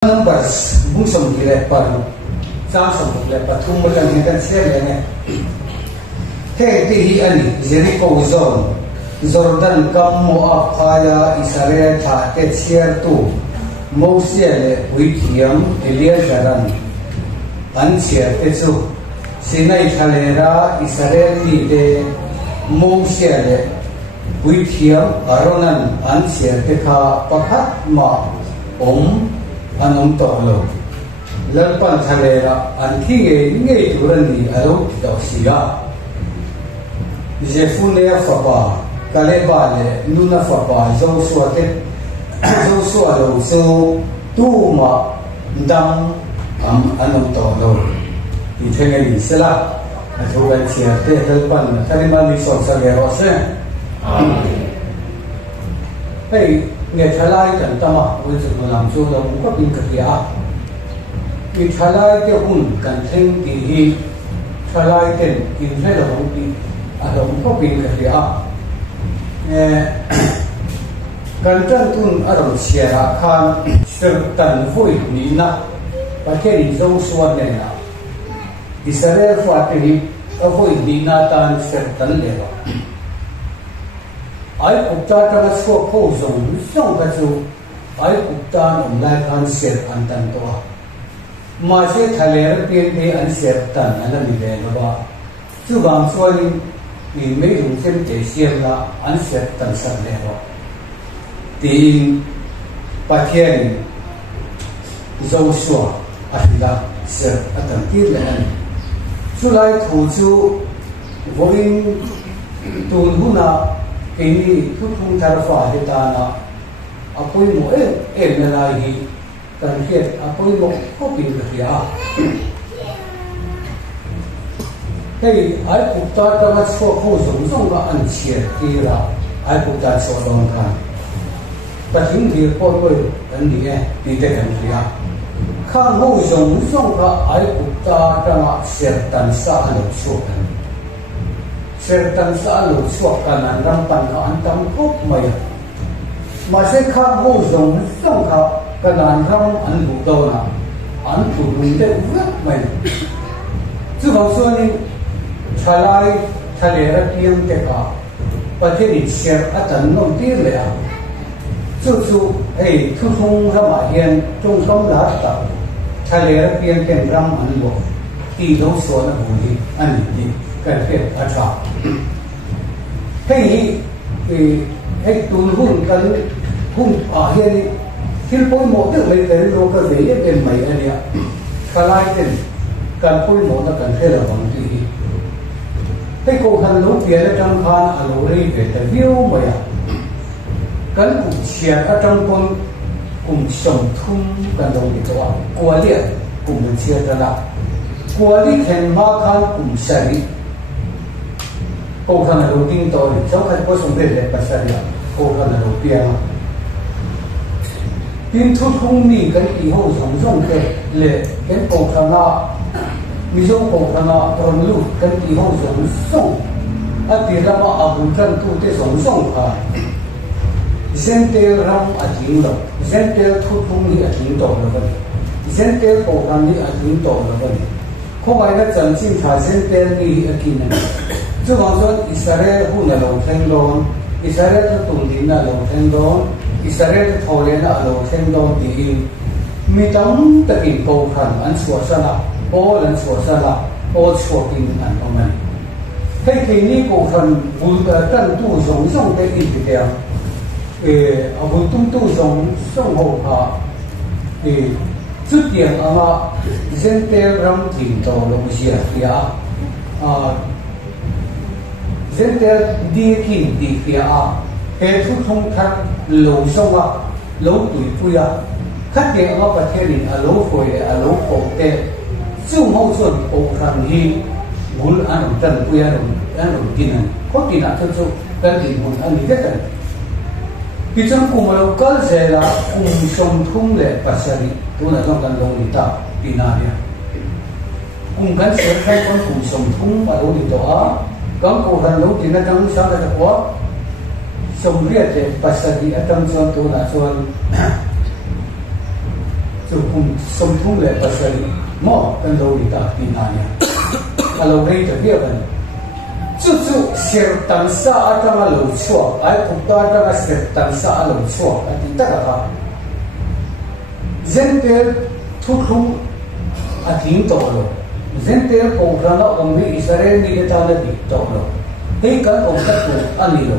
numbers bung som kile par sa som kile pathum kan he kan share lene he ti hi ani Jericho zone Jordan kam Moab khaya Israel tha te share tu Moses le Withiam Eleazar an share te chu Sinai thalera Israel ni de Moses le Withiam Aaron an share te kha pakhat ma anong tolo lalpan thalera an khi nge turani aro to siya Jefune fapa kaleba le nuna fapa Joshua te Joshua lo so tuma dam anong tolo ithengai sela athuan sia te lalpan kalima ni so sa ge rose hey nghe thalai kan tama với sự làm cho nó cũng có bình cực ya cái thalai cái hun kan theng ki hi thalai ten in thế là không đi nó cũng có bình cực ya kan chân tun đồng xia ra khan sự tận vui ni na và cái gì dâu suan này na Israel phát đi vui ni na tan sự tận lệ ai cũng ta trong số khâu dùng xong cái số ai cũng ta nằm lại ăn xếp ăn tận toa mà sẽ thay đổi biến thế ăn xếp tận anh làm gì đó ba chú vàng xoay thì mấy dùng xem để xem là ăn xếp tận sẵn đấy đó thì bắt hiện dâu xua ăn là xếp ăn tận kia là anh chú lại thủ chú với tuần hôm nào ini thung tarfa hitana apoi mo melai hi kan hiet apoi mo kopin khia hei ai putta ta so kho zong ga an chia tira ai putta so long khan pathing dir por ko an ni ti te kan khia kha ho zong ga ai putta ta ser tan sa lo so kan sertan sa lu suak kanan rampan ka antam kop maya masih kha ho zong kha kanan ram an bu do na an tu ni de rak mai chu ho so ni thalai thalera piang te ka pathe ni share atan nom ti le a chu hey thu thung ra ma hian chung som la ta thalera piang ken ram an bo ti do so na bu ni an ni kan hiet atha hei tun hun kan hun hian thil poi mo te mai te lo ka ve em mai ania khalai ten kan poi mo na kan thela bang ti hei ko han lo pia le tang khan a lo rei ve ta viu mai a kan ku chia ka tang pon kum som thum kan lo ni to a kwa lia kum chia ta la kwa li khen ma khan kum sari cô khăn là đầu tiên tôi cháu khách có sống đẹp bạch sa địa cô khăn là đầu tiên tin thuốc không mì cái ý hồ sống rong kề lệ cái cô khăn là mi giống cô khăn là tròn lụt cái ý hồ sống sông à tiền là mà abu chân tu te sống sông à dân tê ram à tiếng đâu dân tê thuốc không mì à tiếng đâu là vậy dân tê cô khăn đi à tiếng đâu là vậy không phải là chân chính thà dân tê đi à kia này chú bằng cho Israel hu na lo theng don Israel to tung din na lo theng don Israel to thole na lo theng don ti mi tam takin ko khan an suwa sana o lan suwa sana o chokin an oman hei ni ko khan bul tan tu zong te in ti te abul tum tu zong ho ha chút tiền ama dân te ram tin to lo sia ya dân te đi kinh đi phía hệ thu thông thắt lâu sông lâu tuổi pui khách điện ởประเทศนี้lâu phơi lâu phổ tệซึ่งเขาส่วนโอครั้งนี้บุญอันจันปุยอันกินเขากินทุกทุกกันกินบุญอันนี้กันพิจารณาคุมเราก็เจอคุมชมทุ่งเละปัสสาวะตัวนั้นต้องการลงนิตาปีนาเนี่ยคุมกันเสียใครคนคุมชมทุ่งมาลงนิตาก็โคกันลงที่นั่นทั้งสามแต่ว่าสมเรียกเจปัสสาวะตั้งส่วนตัวนั้นส่วน chu kum som thung le pasari mo kan lo ni ta ti na nya alo rei ta dia ban chu ser tan sa atanga lo chua ai kum ta atanga ser tan sa lo chua ati ta ka zentel thu khum athing to lo zentel ko rana omni Israel ni ta na di to lo hei kan om ta tu ani lo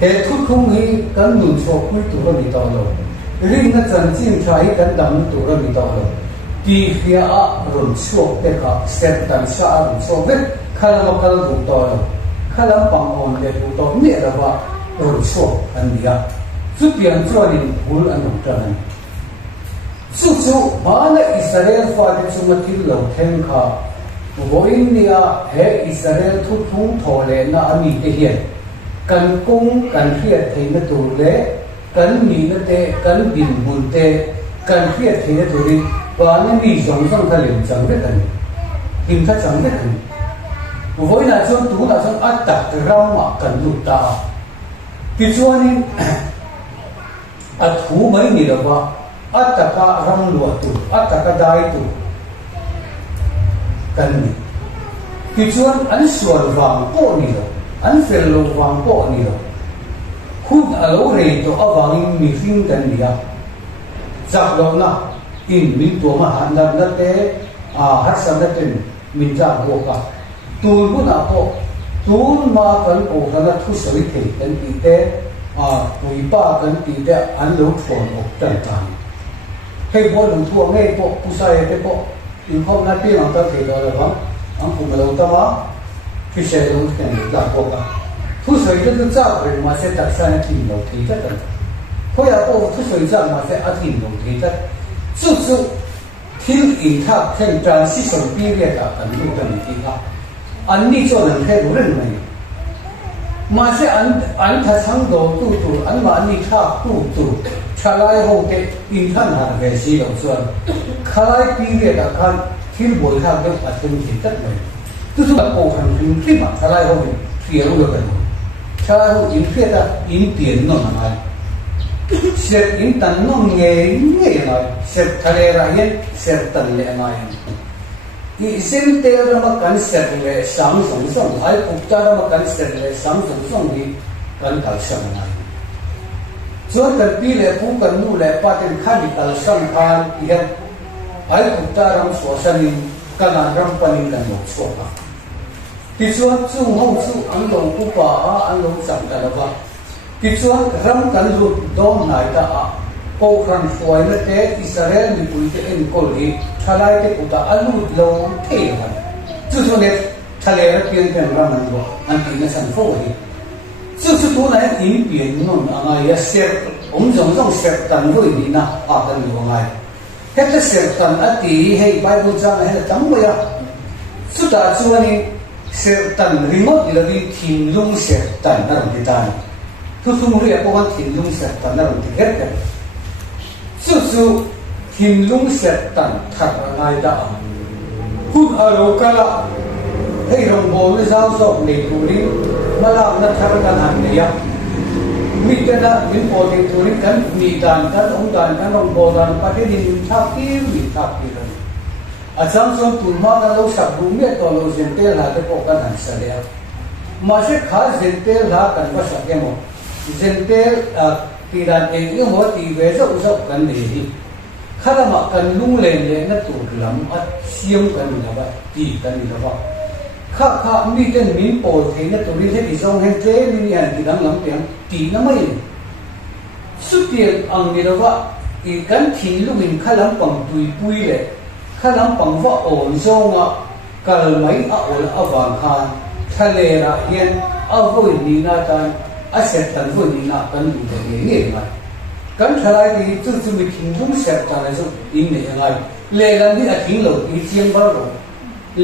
he thu khum hi kan nun cho pui tu ro ni to lo ring na chan chin thai kan dam tu ro ni to lo ti khia a ron chuak te ka ser tan sa a ron chuak ve khala kal bu to lo khala pang on le bu to ni ra wa ron chuak an dia chu pian chuan in bul an ron tan chu bana Israel fa de chu ma thil lo theng kha voin nia he Israel thu thung tho le na ani te hian kan kung kan khiat thei na tur le kan mi na te kan bin bun te kan khiat thei na turin bana mi jong jong tha lem chang ve kan tim tha chang ve kan voin na chon tu na chon atak ram ma kan lu ta ti chuanin a thu mai ni lo ba ataka ram lu tu ataka dai tu kan ni ti chuan an sual wang ko ni lo an fel lo wang ko ni lo khun alo re to awangin mi hring kan ni a chak lo na in min to ma han na te a har sam na ten min ja bo ka tul bu na ko tul ma kan ko kana thu soi the kan ti te a pui pa kan ti te an lo thon ok tan tan hei bo lu thua ngai po pusai te po in khom na pi ang ta the do la ba ang pu ma lo ta ma fi se lo kan la po ka thu soi de tu cha re ma se tak sa na tin lo thi ta ta ko ya po thu soi cha ma se a tin lo thi ta chu thil in tha then transition period ta kan lu ta ni ti ka an ni cho nan the lu ren mai ma se an tha chang do tu an ma ni tha tu khalai ho te in than ha ve si lo chuan khalai period a khan thil boi tha de patun thi tat mai tu ko khan thim ma khalai ho ni thia lo kan khalai ho in phia ta in tiền no ma ai set in tan no nge na set thale ra yen set tan le ma yen i sim te ra ma kan set le sang song ai pukta ra ma kan set le sang song ni kan kal sang na chuan kan pi le pu kan nu le patin khani kal sang khan hian ai pukta ram so sanin kana ram panin kan mo choka ti chuan chu ho chu an lo pu pa a an lo cham ta la ba ti chuan ram kan lu dom nai ta a ko khan foi na te Israel ni pui te en kol hi thalai te uta alu lo the han chu ne thale ra pian kan ram an lo an ti na san fo hi chu tu na in pian non anga ya ser jong ser tan voi ni na a kan lo ngai heta ser tan ati hei bible jang he tam mo ya chu ta chuani ser tan remote la di thin lung ser tan na ram ti tan tu ri ko wan thin lung ser tan na ram ti het ka chu thin lung ser tan thar ngai da hun a lo kala hei rong bo ni sao so ni tu ri mala na thar kan han ni ya mi te na min po ti tu ri kan ni dan kan ong dan kan rong bo dan pa te din tha ki mi tha ki ran a chang son tu ma na lo sak bu me to lo jen te la te ko kan han sa le ma se kha jen te la kan ba sa ke mo jen te ti dan e yo mo ti ve so so kan ni hi khala ma kan lung len le na tu lam a siam kan ni ba ti kan ni ba kha mi ten min po the na tu ri the bi song hen te mi han ti dang lam piang ti na mai su tiel ang ni ba i kan thin lu in khalam pang tui pui le khalam pang wa on zonga kal mai a ol awang khan thale ra hian a voi ni na tan a set tan voi ni na kan lu de nge mai kan thalai ti chu mi thin dum set ta le so in ne ngai le lan ni a thin lo ti chiang ba lo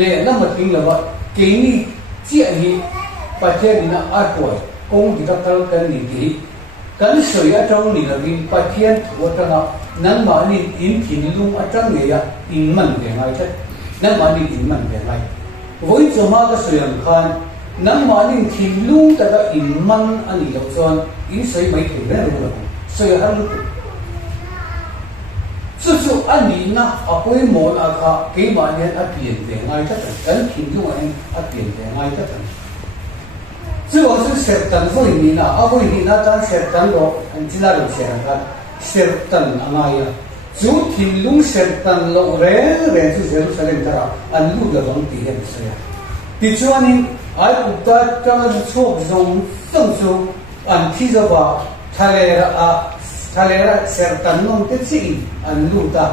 le na ma thin lo ba ke ni chia hi pa che ni na a ko kong ti ka kal kan ni ti kan soi a trong ni la vin pa thian thu ta na nan ma ni in thin lung a tang ne ya in man de ngai che nan ma ni in man de ngai voi chu ma ka soi an khan nan ma ni thin lung ta ka in man ani lo chon in soi mai thu ne lo soi har lu chú chú anh đi na à quay mòn à cả cái mà nên à biển về ngay tất cả cái hình dung anh à biển về ngay tất cả chú ở chú sẽ tận vui đi na à vui đi na ta sẽ tận rồi anh chỉ là được sẽ tận anh ấy chú thì lúc sẽ tận lâu rẻ chú sẽ lúc sẽ lên ra anh lúc là vẫn tiền sẽ thì chú anh ai cũng ta trong cái số dòng sông số anh khi giờ vào thay ra sẽ tận nông tết gì anh lúc ta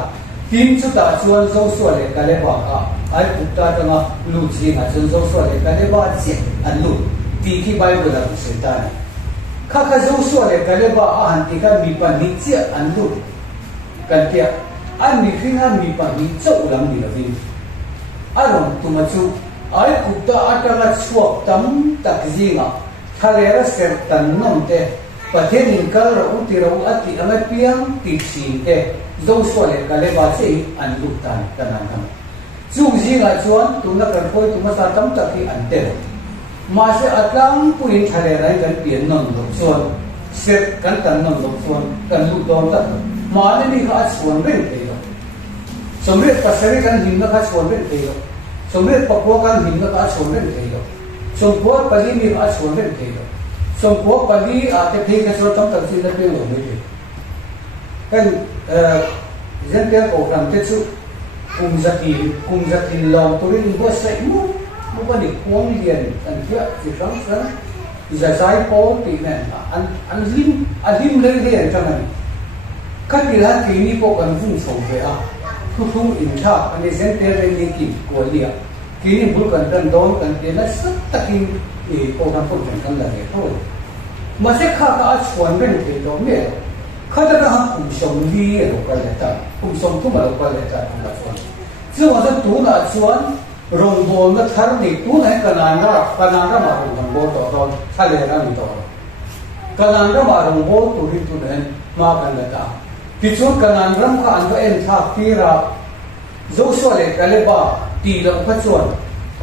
phim chú ta chuan dấu số này cái này bảo ai cũng ta trong lúc gì mà chuan dấu số này cái này bảo gì anh lúc thì khi bài vừa là sẽ ta này khác dấu số này cái này bảo anh thì cái bị bản lý chia anh lúc cần tiệt anh bị khi anh bị bản lý chậu lắm đi là vì anh không tụi mà chú ai cũng ta ở trong cái suộc tấm tắc gì mà thay ra sẽ tận nông tết và thế nên cái rồi thì rồi thì anh ấy piang thì xin tết dấu số này cái này bảo gì anh lúc ta cái nào không chú gì là chuan tụi nó cần coi tụi nó sa tấm tắc thì anh tết mà sẽ ở trong quy thay ra cái biển nông độ chuan sẽ cái tận nông độ chuan cái lúc đó tất mà nên đi khai chuan bên thế rồi xong rồi ta sẽ cái hình nó khai chuan bên thế rồi xong rồi Papua cái hình nó khai chuan bên thế rồi xong rồi Bali mình khai chuan bên thế rồi xong rồi Bali à cái số tấm tắc thì nó bên rồi mới cái dân cái cổ làm cái chút cùng gia đình lòng tôi đi mua sậy mua cái gì quăng liền anh kia chỉ rắn giờ trái phố thì này anh lim lấy liền cho mình các cái là cái này có cần vùng sống về à thu thu in thà anh ấy dân cái này đi kịp của liền cái này muốn cần đón cần tiền là rất tất nhiên thì cô làm công việc cần là vậy thôi mà sẽ khác ở chuẩn bên thì đó咩เขาจะทำกลุ่มชมดีหรืออะไรต่างกลุ่มชมทุกมาหรืออะไรต่างนะชวนซึ่งว่าจะตัวน่ะชวนโรงบอลก็ทำดีตัวไหนกันนั่นก็มาโรงบอลต่อตอนทะเลนั่นต่อกันนั่นก็มาโรงบอลตัวนี้ตัวนั้นมากันเลยต่างที่ชวนกันนั่นรำคาญก็เอ็นทักที่เราโจชัวเลยกันเลยบ่าตีเราก็ชวน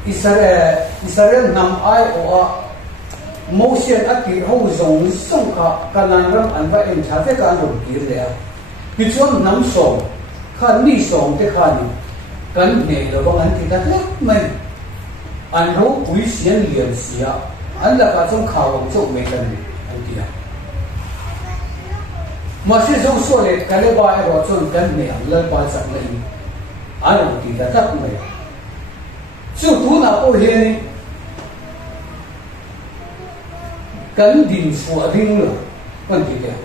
อิสราเอลนำไอโอโมเสสอัติเขาส่งการนั่งรำอันว่าเอ็นชาเฟการหลงกีเลยอ่ะพิจารณาส่งขันนี่ส่งที่ขันกันเนี่ยเราบอกอันที่นั่นเล็กมันอันรู้คุยเสียงเลี้ยงเสียอันละก็ส่งข่าวของส่งไม่กันอันที่อ่ะมาเสียส่งส่วนเล็กกันเลยบ่ายรอจนกันเนี่ยเลิกบ่ายสักเลยอันรู้ที่นั่นทักไม่จู่ตัวน่ะโอ้เฮนี่กันดินสวริงเลยคนที่เดียว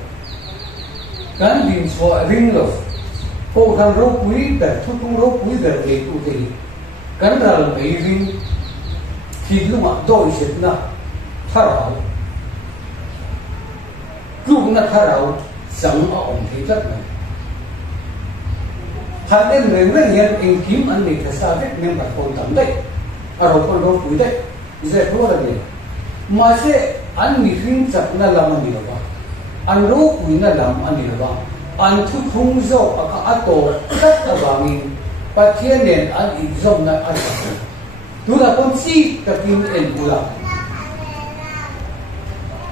กันดินสวริงเลยพวกท่านรู้คุยแต่ทุกคนรู้คุยแต่เด็กตัวเดียวกันเราไม่ริงที่ลูกมาโดยเสร็จนะถ้าเราลูกนั้นถ้าเราสั่งเอาองค์ที่จัดนั้นถ้าเล่นเรื่องเงี้ยเองคิมอันนี้ถ้าทราบเรื่องแบบคนทำได้เราคนรู้คุยได้จะรู้อะไรมาเสียอันนี้ฟิ้งจับนั่นละมันนี่หรอวะอันรู้คุยนั่นละมันนี่หรอวะอันทุกทุ่งโซ่อัตโตจัดอะไรนี่ปัจเจียนเนี่ยอันอีกโซ่นั่นอันนั้นดูนะคนซีกับกินเอ็นกูละ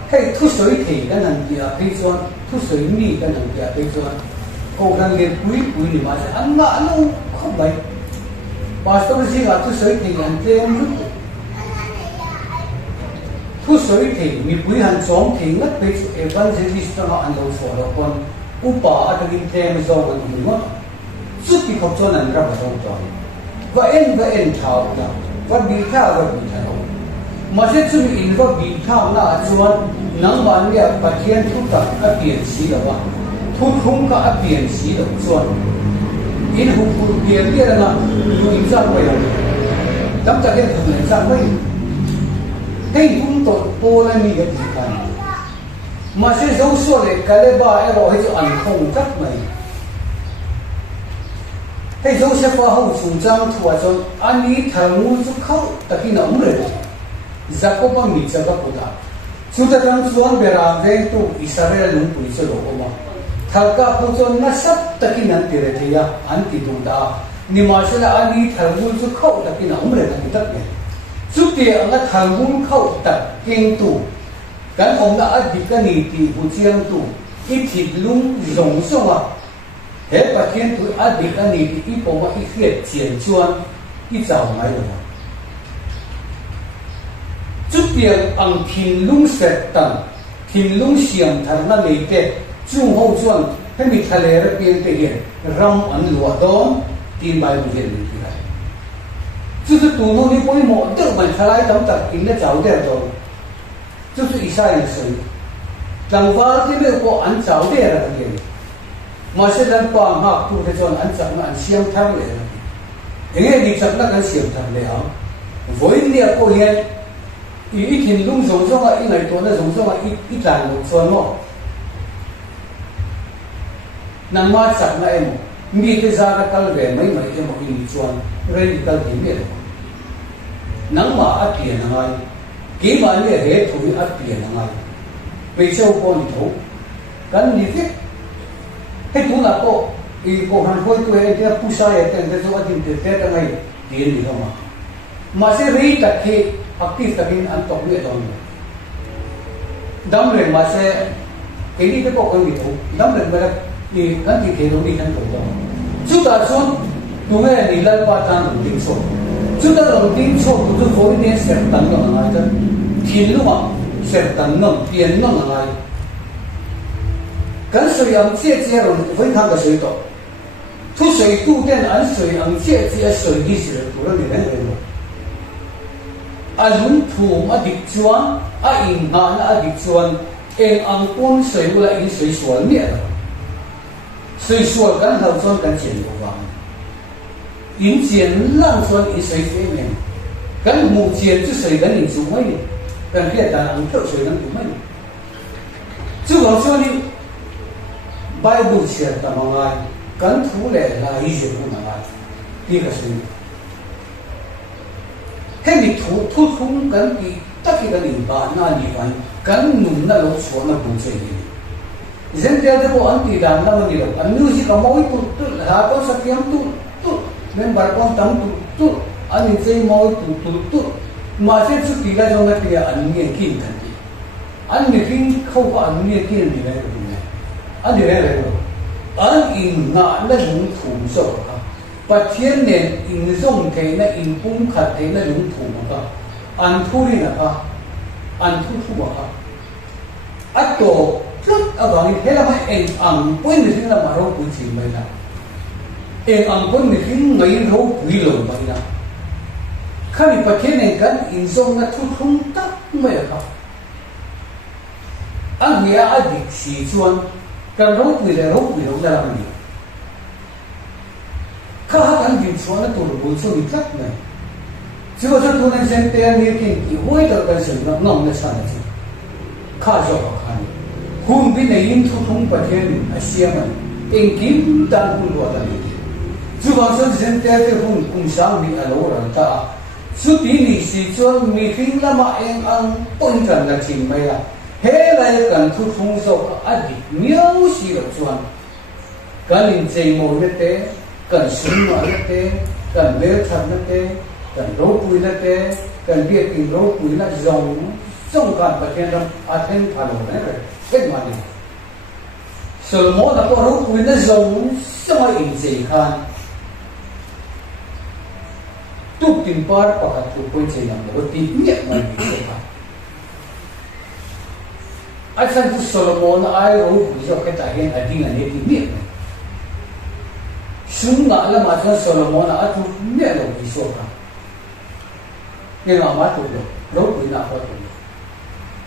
ให้ทุกสวยถี่กันนั่นเดียวไปส่วนทุกสวยมีกันนั่นเดียวไปส่วนโอ้กันเรียนคุยนี่มาเสียอันนู้นเข้าไปปัจจุบันสิครับทุกสวยถี่อันเดียวทุกสวยที่มีผู้หันสองที่นักไปสู่เอวันเจลิสต์มาอันเราสอนเราคนอุปาอัตติเทมจงกันอยู่ว่าสุดที่เขาจนั้นรับมาตรงจอนว่าเอ็นเท่านะว่าบีเท่ามาเชื่อชื่ออินว่าบีเท่าน่าชวนนังวันเนี่ยปะเทียนทุกข์ก็เปลี่ยนสีแล้วว่าทุกทุ่งก็เปลี่ยนสีแล้วชวนอินหุบเปลี่ยนเรื่องนะดูอินซักไว้เลยตั้งแต่เรื่องถึงอินซักไว้ให้ทุ่งตัวโตและมีกติกามาเชื่อเจ้าส่วนเล็กก็เลยบ่ายเราให้จะอันคงจักไหมให้เจ้าเชื่อว่าเขาสูงจังทั่วจนอันนี้ทางมูลจะเข้าตะกี้น้ำเลยจะก็บ่มีจะก็พูดได้สุดท้ายส่วนเบรามเวงตัวอิสราเอลลุงปุยจะโลกมาถ้าก็พูดจนน่าสับตะกี้นั่นเตะเทียอันที่ดูได้นี่มาเชื่ออันนี้ทางมูลจะเข้าตะกี้น้ำเลยตะกี้ตะกี้สุดที่อันนั้นทางมูลเข้าตะกี้ตัวกันองค์นั้นอดีตกันนี่ที่ผู้เชี่ยวตัวอีทิดลุงหลงส่งว่า hệ bát thiên tuổi ác địch anh đi ít bộ mà ít khiết chiến chuan ít giàu máy rồi chút tiền ăn thìn lung sệt tầng thìn lung xiêm thằng nó lấy cái trung hậu chuan cái mình thay lấy cái tiền thể hiện ram ăn lúa đón tin bài một hiện như thế chút tu nô đi bôi mỏ được mình thay lấy tấm tật in nó giàu đẹp rồi chút ít sai là sai chẳng vào thì bây giờ ăn giàu đẹp là cái gì mà sẽ làm bằng học tu thì chọn ăn chậm mà ăn xiêm thang lệ những cái đi chậm là ăn xiêm thang lệ hả với niệm của hiện ít thìn lung giống giống là ít ngày tuổi là giống là ít làn một xuân mà nằm mát chậm là em mi cái ra cái câu về mấy em một in xuân rồi đi câu gì biết nắng mà ắt tiền là ngay kỹ mà như hết thổi ắt tiền là ngay bây giờ con thấu cần gì thế cái tú là cô hàng khối tuổi ấy thì pusa ấy thì cái số tiền tiền cái này tiền gì không mà sẽ rei tất khi active tất nhiên ăn tổng biệt rồi đâm lên mà sẽ cái gì cái bộ con bị thấu đâm lên mà thì cái gì cái đó đi ăn tổng đó chúng ta xuống chúng ta đi lên ba tan đồng tiền số chúng ta đồng tiền số chúng ta phối nên sẽ tận được ngay chứ tiền lúc mà sẽ tận nông tiền nông ngay cần水养借借了分开的水稻，出水度电按水养借借水的时候，除了你那个人，龙土嘛地砖，银行地砖，光水过来引水所灭了，水所干头砖跟碱有关，引碱浪砖引水水面，跟木碱之水跟引出没呢，跟别的特水跟有没呢，就讲说呢。Bible 写的嘛来，跟土来来一些不能来，第一个是，跟你土跟你特别的明白那地方，跟农那老说那不正的，现在这个安地的那么的了，安牛是个毛一都，下到十天都，连白光当都，安你这毛都，马上出地来就那个安年轻的，安年轻靠个安年轻的来个。anh đi đây rồi, anh in ngã nó lúng thủ rồi cả, và thiên nền in rong thế nó in bung khát thế nó lúng thủ mà cả, anh thu đi là cả, anh thu mà cả, anh tổ rất ở vào thế là mấy em ăn quên được là mà rau củ gì vậy là, em ăn quên được mấy rau củ lồng vậy là, khi mà thiên nền cái in rong nó thu không tắt mấy cả, anh nghe anh đi xí chuan kan rau pui le da lam ni kha ha kan din chuan na tur bul chu ni tlak mai chu chu tu nen sen te ni kin ki hoi da kan sen na ngam na sa na chu kha jo kha ni hun bi nei in thu thung pa then a sia man eng kim dan hun lo da ni chu ba sen te hun kum sang bi a lo ran ta chu ti ni si chuan mi khing lama eng ang pon kan na chin mai la thế này cần thu thung sâu ở đi nhiều gì được chuan cần linh dây mồi nhất thế cần súng mà nhất thế cần lê thật nhất thế cần râu cùi nhất thế cần biết tìm râu cùi là rồng cần bật thiên đông à thêm phản hồi đấy rồi kết mà đi sờ mó là có râu cùi nó rồng sao mà in dây khan tụt tìm par và cả tụt quên dây làm một tìm nhẹ mà bị sâu khan anh sang tu Solomon ai rồi bây giờ cái tài hiện ở đi này thì biết súng ngã là mà cho Solomon ở tu biết rồi bị sâu cả nhưng mà mắt tu được đâu bị nào thôi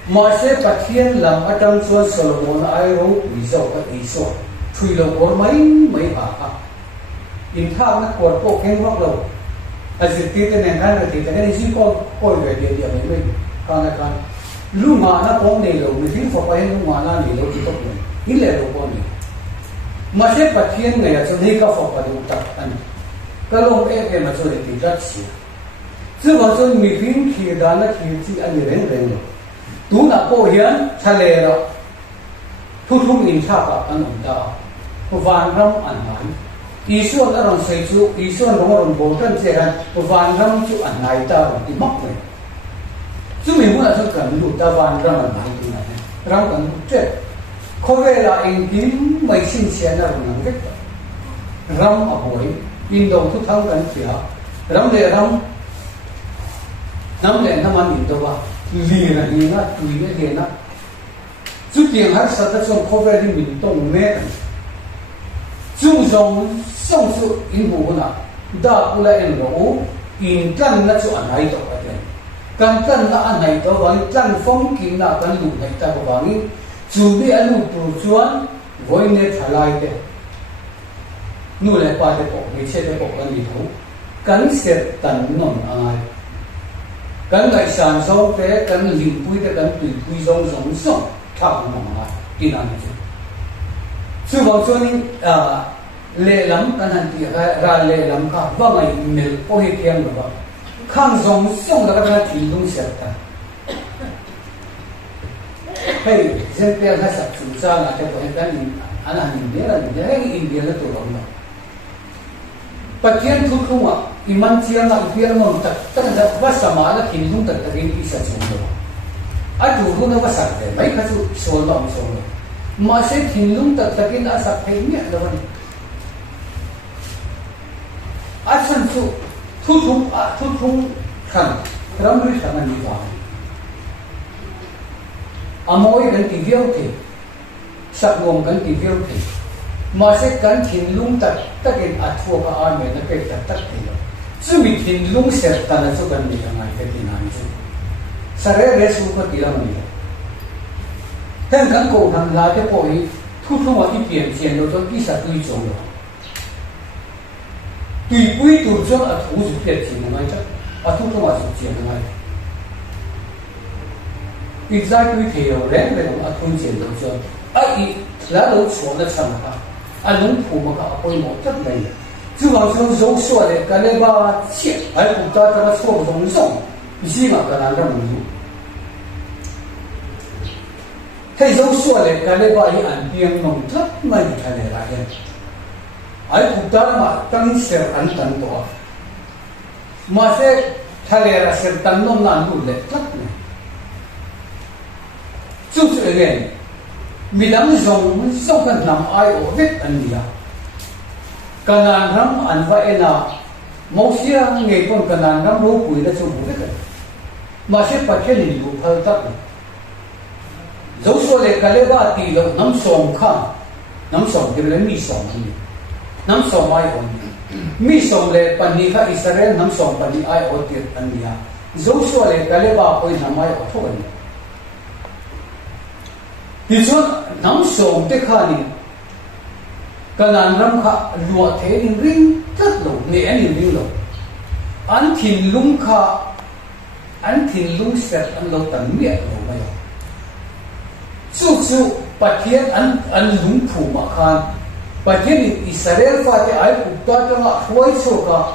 mà sẽ phát hiện làm ở trong số Solomon ai rồi bị sâu thui lâu có mấy hạ cả in thang nó còn có khen mắc lâu à dịch tiết cái này thì cái này chỉ có về địa điểm mình can lu mà nó có này lâu mình phải phải lu mà nó này lâu thì tốt hơn ít lệ lâu có này mà sẽ phát hiện này cho nên các phòng phải được tập anh cái lâu cái mà cho nên thì rất xịn chứ mà cho mình phim khi đó nó khi chỉ anh đến rồi tú là cô hiến thay lệ rồi thu thung in tháp à anh ông ta vạn năm anh nói ý xuân ở trong xây chú ý xuân trong trong bộ chân xeกันvạn năm chú anh này ta thì mất rồi chú mình muốn là chú cần đủ ta vạn năm anh nói như này răng cần chết khôi về là anh kiếm mấy xin xe nào cũng nằm hết ram a boy in dong thu thau kan thia ram le ram nam le naman in do ba li na ni na tui ne ge na chu tiang har sa ta chong cover ri min tong ne chung jong song su in bu na da pula en ro in kan na chu anai to ba den kan na anai to ba kan phong king na kan lu nei ta ba ni chu bi anu pu chuan voi ne thalai te nu le pa te ko me che te ko kan ni tho kan set tan non ai kan lai san so te kan lim pui te kan tui pui zong zong song tha ma ma in an chu chu ba chuan ni le lam kan han ti ra le lam ka ba mai mel po he kiam ba khang zong song da ka ti lung set ta hey zen pe na sa chu cha na te ko kan ni ana ni de la ni de in dia la to lo na pathian thu thu ma iman chiang na pian mon tak tak da ba sama la kin lung tak tak in isa chung lo a du ru na ba sa de mai ka chu so lo ma se kin lung tak tak in a sa thei ni la ba a chan chu thu thu khan ram ri sa na ni ba amoi kan ti viau the sak ngom kan ti viau the ma se kan thin lung tak takin a thua ka ar me na pe tak tak the chu mi thin lung ser ta na chu kan ni ngai ka ti nan chu sare re su ko ti la ni ten kan ko han la te po hi thu thu ma ti pian chen lo to ki sa tui chong lo tui pui tu chong a thu su pe chi ngai cha a thu thu ma su chen ngai exactly theo ren về a thun chen lo cho a i la lo chuo na chang ha a lung phu ma ka poi mo tat nei chu ba chu zo so le ka le ba che ai ku ta ta so dong song ji ma ka na ra mu thei zo so le ka le ba yi an piang nong thap mai ka le la hen ai ku ta ma tang ser an tan to ma se thale ra ser tan nom nan lu le thap ne chu chu again midang zong kan nam ai o vet an dia kanan ram an va ena mosia nge kon kanan ram ro pui la chu bu vet ma se pathe ni lu phal tak zo so le kale ba ti lo nam som kha nam som de le mi som ni nam som ai on mi som le pani kha Israel nam som pani ai o ti an dia zo so le kale ba oi nam ai o thon thì số nắm sồn tê kha ni cái nàn ram kha lụa thế in ring rất lâu nè ni ring lâu anh thìn lung set anh lâu tận miệng lâu bây giờ chú pathian anh lung phù mà khan pathian Israel pha thế ai cũng ta cho ngã huay số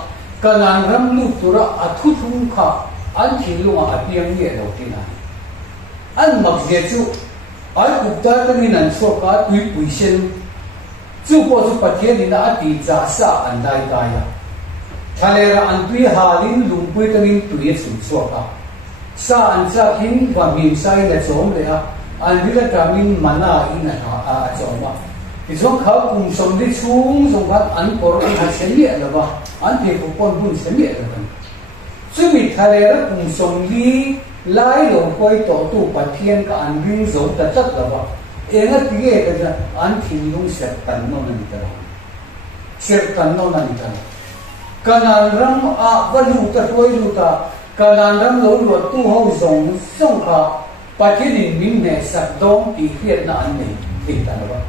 cái nàn ram lu tu ra thu thung kha anh thìn lung à piang miệng lâu thế này anh mặc gì chú ai cũng ta cái này nằm số cả tùy tùy sen chú có chú pathian ni na ti cha sa an dai ta ya thale ra an tùy halin lung pui ta nin tùy chu số cả sa an cha kin và min sai la chom le ha an vi la ta min mana in a chom ma ti so kha kum som di chung song kha an por an ha sen ye la ba an te ko pon bun sen ye la ba chu mi thale ra kum som li lai lo koi to tu pathian ka an ring zo ta chat la ba enga tige ka an thin lung ser tan no nan ta ser tan no nan ta kanan ram a valu ta koi lu ta kanan ram lo lo tu ho zong song ka pathian min ne sak dong ti khiat na an nei ti ta ba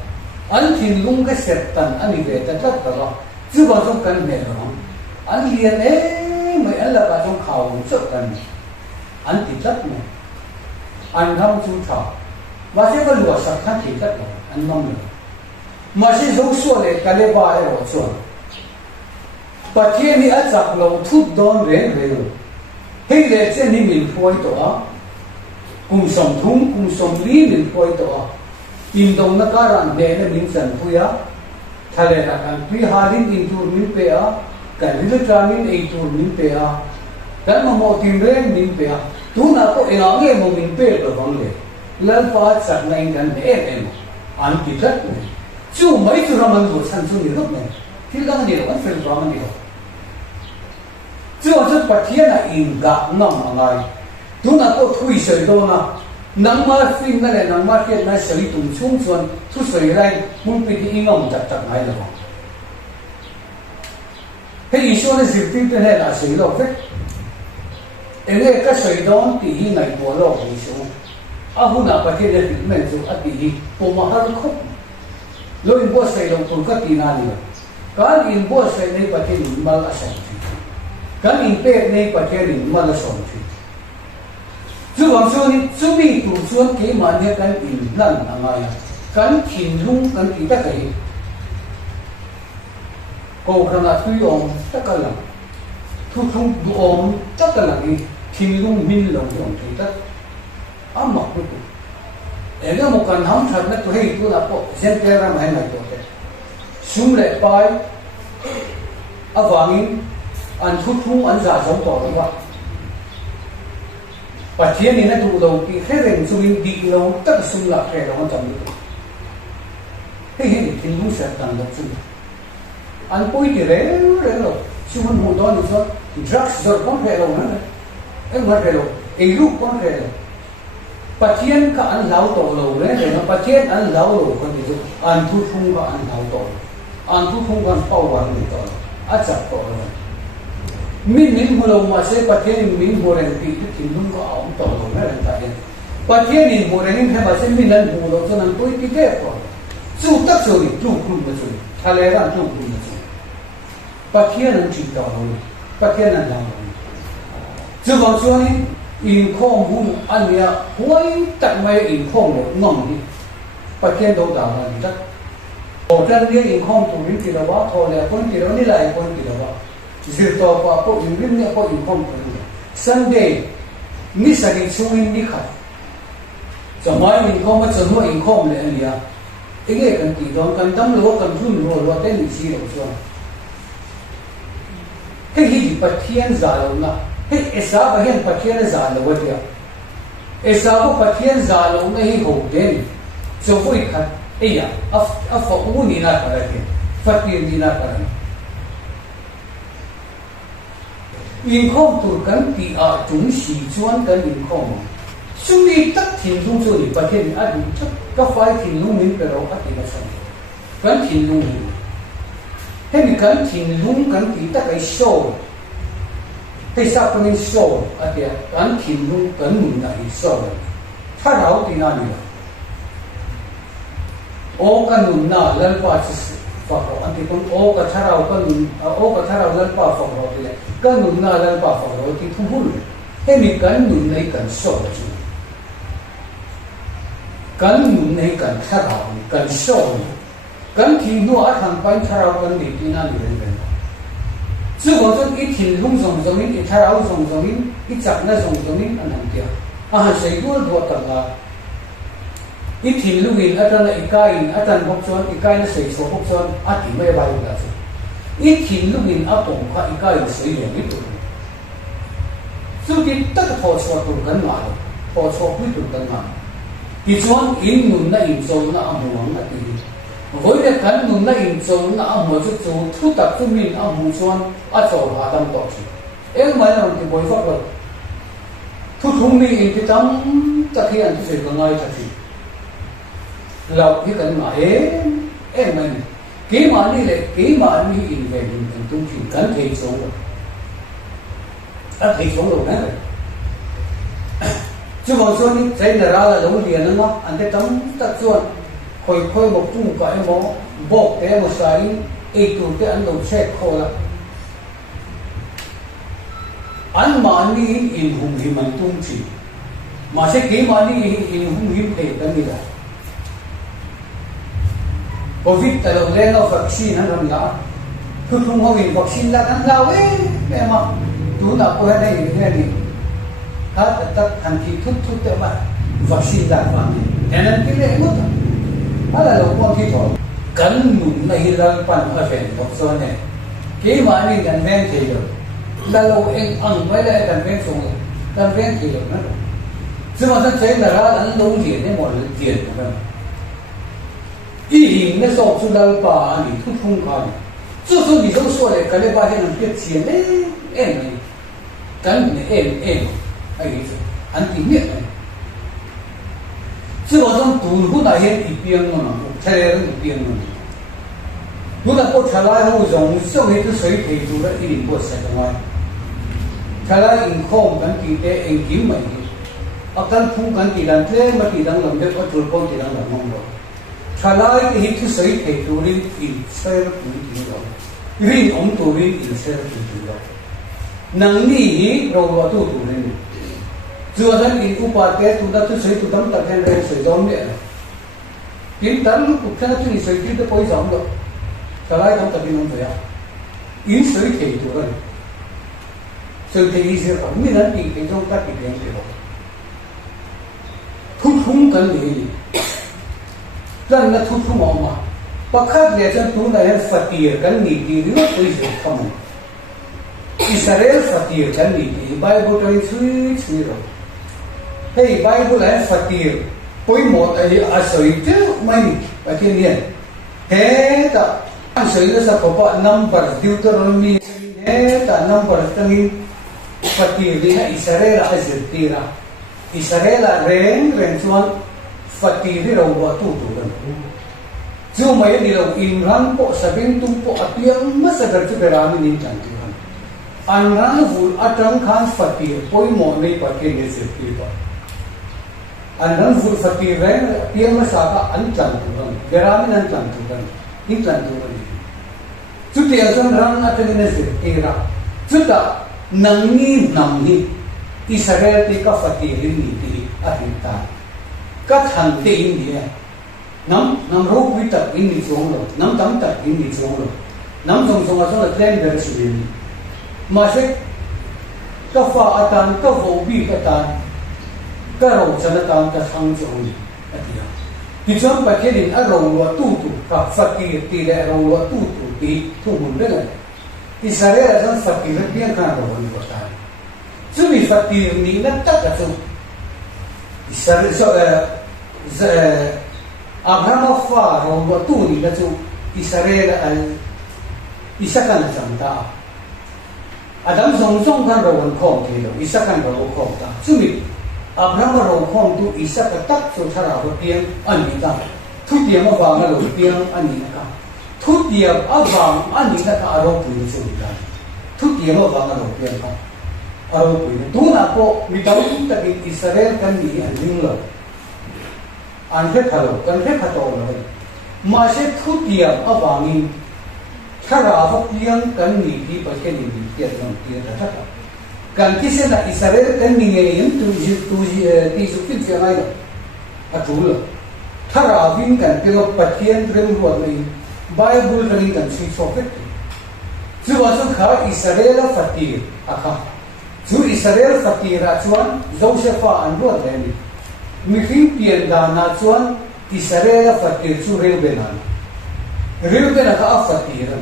an thin lung ka ser tan ani ve ta chat ta ba chu ba jong kan ne ro an lian mai an la ba jong khau chot kan anh thì rất này anh không chú trọng và sẽ có lúa sạch khăn thì rất là anh mong được mà sẽ giống xua để cái lẽ ba ở xuân và thiên thì ăn giặc lâu thút đón rèn về rồi hay là trên đi mình phơi tổ cùng sống lý mình phơi tổ in đông nó cả ran để nó mình dần phuya thay là cái tuy hà linh in tu mình pe à cái lý do mình ấy tu mình pe à cái mà một tiền rèn mình pe à tu na ko ina nge mo min pe do bang le lan pa chak nai kan em anh ti rất này chú mấy chú raman bu san chú ni lúc này thì là nhiều anh phải làm nhiều chưa rất bát thiên là in gạo ngầm ở ngoài tu na có thui sợi đâu na nang ma phim na le nang ma kiet na sợi tung chung chuan thu sợi lai mun pi đi ngom chặt chặt ngay rồi thế Isu na zip tin te là sợi lo phết em nghe cái sợi đó thì hi ngày bùa lo Isu ahu na bát thiên là phim men chu ati hi po ma har khop lo in bo sợi lo pun ka ti na ni kan in bo sợi nei bát thiên mal asam kan in pe nei bát thiên mal asam chú王说呢，注意读书给满天跟引烂啊嘛呀，跟听龙跟其他个，高看那推昂得个人，突冲读昂得个人的听龙民龙用其他，啊嘛不读，哎那么干行出那都黑都那个，现在让买买多的，熊来拜，啊王英，按突冲按啥种多的话。bát thiên này nó đủ đầu thì hết rồi chúng mình đi lâu tất sung lạc cái đó nó chậm được thế hiện thì chúng sẽ tăng được chung anh bôi thì đấy rồi chúng mình muốn đó thì sao drugs rồi con phải đâu nữa em mất phải đâu ấy lúc con phải đâu bát thiên cả anh lão tổ lâu đấy rồi nó bát thiên anh lão lâu con thì anh thu không có anh lão tổ anh thu không có anh bao hoàn thì tổ anh chặt tổ rồi mình hồ mà sẽ bát thiên mình hồ rèn thì cái lung có ống tổ rồi nó rèn tại bát thiên mình hồ rèn hay mà sẽ mình lần hồ đâu cho nên tôi cái đẹp rồi chú tất rồi chú không được rồi thay lại là chú không được rồi bát thiên là chỉ tổ rồi bát thiên là làm rồi chú bảo cho nên in không hung anh ya quay tận mấy in không được ngầm đi bát thiên đâu đào là gì đó ở trên kia in không tụi mình chỉ là bao thôi là con chỉ đó đi lại con chỉ là bao zir to pa po in ne po in kom kan Sunday mi sari chungin ni kha chamai min kom ma chamo in kom le ania ege kan ti don kan tam lo kan run lo lo te ni si lo so he hi pathian za lo na he esa ba hen pathian za lo wa dia esa ba pathian za lo na hi ho den so voi kha eya af fa u ni na ka ke fatien ni na ka in không tu cần thì ở chúng sĩ chuan cần in không chúng đi tất thiên dung cho đi bát thiên ăn tất các phái thiên dung mình phải đâu ăn thì là sao cần thiên dung thế mình cần thiên dung cần thì tất cái show thế sao con nên show ở đây cần thiên dung cần mình là show thà đâu thì nào nữa ô cần mình là lần qua phật học anh thì con ô cả thà đâu cần ô cả thà đâu lần qua phật học thì cái nụ na lần bảo phật rồi thì thu hút thế mình cái nụ này cần sâu chứ cái nụ này cần thà đạo cần sâu cái thì nó ở thằng bên thà đạo cần để đi nào để đến chứ còn cái thì lung giống giống cái thà đạo giống giống cái chặt nó giống giống anh làm kia à sẽ có đồ tập là cái thì lung in ở trong này cái ở trong bọc chôn cái nó sẽ số bọc chôn à thì mấy bài là ít khi lúc mình áp dụng các cái sử dụng ít tuổi, dù cái tất cả họ cho tụi cần mà, họ cho quý tụi cần mà, thì chọn in nung na in châu na amuang na ti, với cái cần nung na in châu na amuang chút châu thu tập chúng mình amuang chọn ở châu hà đông tổ chức, em mới làm cái buổi phát rồi, thu thùng mình in cái tấm tất nhiên cái sự cần ai thật gì, lọc cái cần mà em mình cái mà đi là cái mà đi in về mình tung chuyện cần thấy số rồi, đã thấy số rồi đấy, chứ còn sốนี้ใช้ในร้านเราเรียนนะอันที่ตั้งตัดส่วนค่อยๆบอกตุ้งกับไอ้หมอบอกแต่มาใส่ไอ้ตัวที่อันเราเช็คเขาละอันมานี่อินหุ่นหิมันตุ้งชีมาใช่กี่มานี่อินหุ่นหิมเพลกันนี่แหละโควิดแต่เราเล่นเราวัคซีนนั่นเราละคือทุ่งหัวหินวัคซีนละนั่นเราแม่มาตัวหนักกว่าได้ยังไงนี่ถ้าตัดทันทีทุกแต่ว่าวัคซีนได้ฟังแต่นั้นที่เรื่องนู้นอะไรเราควรที่ถอดกันหนุนในรังปั่นเอฟเฟกต์บอกโซนเนี่ยกี่มานี่กันแม่งเที่ยวแล้วเราเองอังไว้เลยกันแม่งส่งกันแม่งเที่ยวนั่นซึ่งมันใช้ในร้านนั้นลงเหรียญได้หมดเลยเหรียญนะครับอีหิงในสอบสุดาป่านี่ทุกทุ่งกัน就是你这么说的，可能发现人别钱哎，跟你哎意思，很体面的。这我从读不那些一边嘛，才来一边嘛。如果不才来后从上面的水提出了一定不实的话，才来银行跟地的银金买的，跟空跟地人这么地人能的，我做工地人能弄的。才来的一水提出的一车不停了。rin om tu rin in ser tu tu lo nang ni hi ro ro tu tu rin chu dan in upa te tu da tu sei tu tam ta ken re sei dom le tin tan lu ku kana tu ni sei ti te poi jam lo kalai tam ta bin om ya in sei te tu ro sei te i se pa mi nan ti ke jong ta ti ken te lo thu thung kan ni dan na thu thu ma Pakat dia tu na yang fatir kan ni di dua tulis kamu. Israel fatir kan ni di Bible tu sui ro. Hey Bible yang fatir, poi mo ay asoi tu mai pakai ni. Hey ta asoi tu sa papa number Deuteronomy. Hey ta number tangin fatir di na Israel azirtira. Israel reng cuan fatir di rawa tu kan. जो मैं निरव इमरान को सबिन तुम को अतियम मसगर के बेरामी नहीं जानती हूँ अनरान वुल अटंग खान फकीर कोई मोने पके ने से पीपा अनरान वुल फकीर है अतियम मसाका अनचांतु हूँ बेरामी अनचांतु हूँ नहीं चांतु हूँ चुटे असन रंग अटंग ने से तेरा चुटा नंगी नंगी इसराइल ते का फकीर नीति अहिता कथंते India nam ro pi tak in ni chong lo nam tam tak in ni chong lo nam song song a so plan ver su ni ma se ka fa atan ka vo bi ka tan ka ro chan tan ka thang chong ni atia ti chong pa ke din a ro lo tu ka fa ti le ro lo tu ti tu mun de la ti sa re a san fa ti le bien ka ro ni ko ta chu mi fa ti ni na ta ka chu ti sa re so Abraham fa ro tu ni la chu Israel al isakan chanta Adam song song kan ro khom ke lo isakan ro khom ta chu mi Abraham ro khom tu isak tak chu thara ho tiang ani ta thu tiang ma ba ma lo tiang ani na ka thu tiang awang ani na ka ro pu chu ta thu tiang ma ba ma lo tiang ka aro pu tu na ko mi dau tu ta Israel kan ni an ling lo Anhe thalo, kanhe khato lo. Masih thu tiang awangin, thara ho tiang kan ni di pakai ni di tiang tiang thata. Kan kisi na Israel kan ni ngayon tu sukit siya ngayon. Atulo. Thara hin kan pero patian rem huwag na Bible kan kan si prophet. Suwaso ka Israel fatir aka. Su Israel fatir acuan Joseph an buat ni. Mungkin pian dana cuan Israel fatir cu Reuben ka fatiran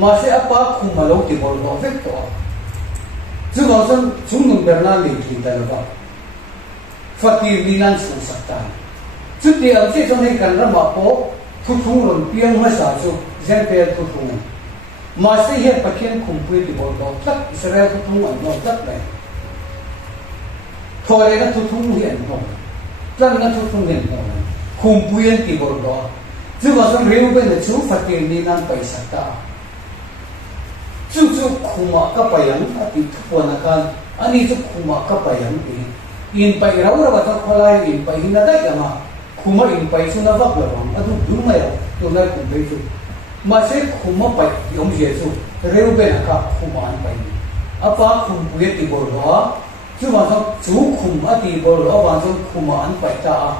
masih apa kumalo ti bol do vekto cu bosan cungung bernan di kita ba fatir dinan su sakta cu ti am se jong he kan ra ma po thu thung ron piang ma sa cu zen pe thu thung masih he pakien kumpui ti bol do tak Israel thu thung an no tak lai thore na thu thung hian no Plan na tu tung nen no, kumpuyan ti bordo. Cuma sang Reuben na cu fatir ni nan paisa ta. Cu kuma kapayang ati tupuan akan ani cu kuma kapayang ti. In pa iraw ta kolay in pa hinaday ama. Kuma in pa isu na baklawang adu dumayo tunay kumpay cu. Masih kuma pa yung Yesu Reuben aka kumaan pa ini. Apa kumpuyan ti bordo? Cuma sang cu kuma ti bordo bang sang kumaan pa ta.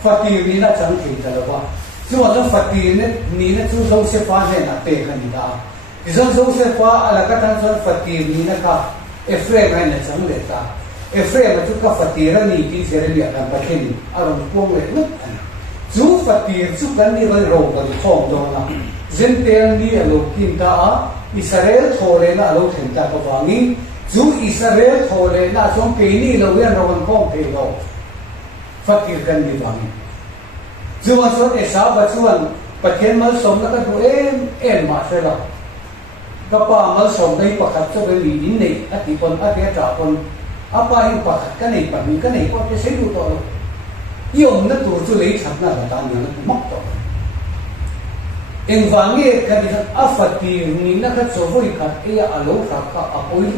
Fatir ni na chang thi talaga. Cuma sang fatir ni na cu Joseph ne na pe kanida. Isang Joseph alakatan sang fatir ni na ka Ephraim na chang leta. Ephraim tu ka fatira ni ti serelia kan pakin aron pong le lut. Cu fatir cu kan ni ro kan khom do na. Zentel ni alo kinta Israel thore na alo thenta ka wangi. Zu Israel thole na som pe ni lo yan ron khom pe lo fakir kan ni bang zu wa so e sa ba chuan pathian mal som na ka du em ma se la kapa mal som dei pakhat cho be in nei ati pon ate tra pon apa in pakhat ka nei pan ka nei ko te sei du to yom na tur chu lei that na ta na mak to eng wange ka di afati ni na ka cho voi khat e a lo ra ka a poi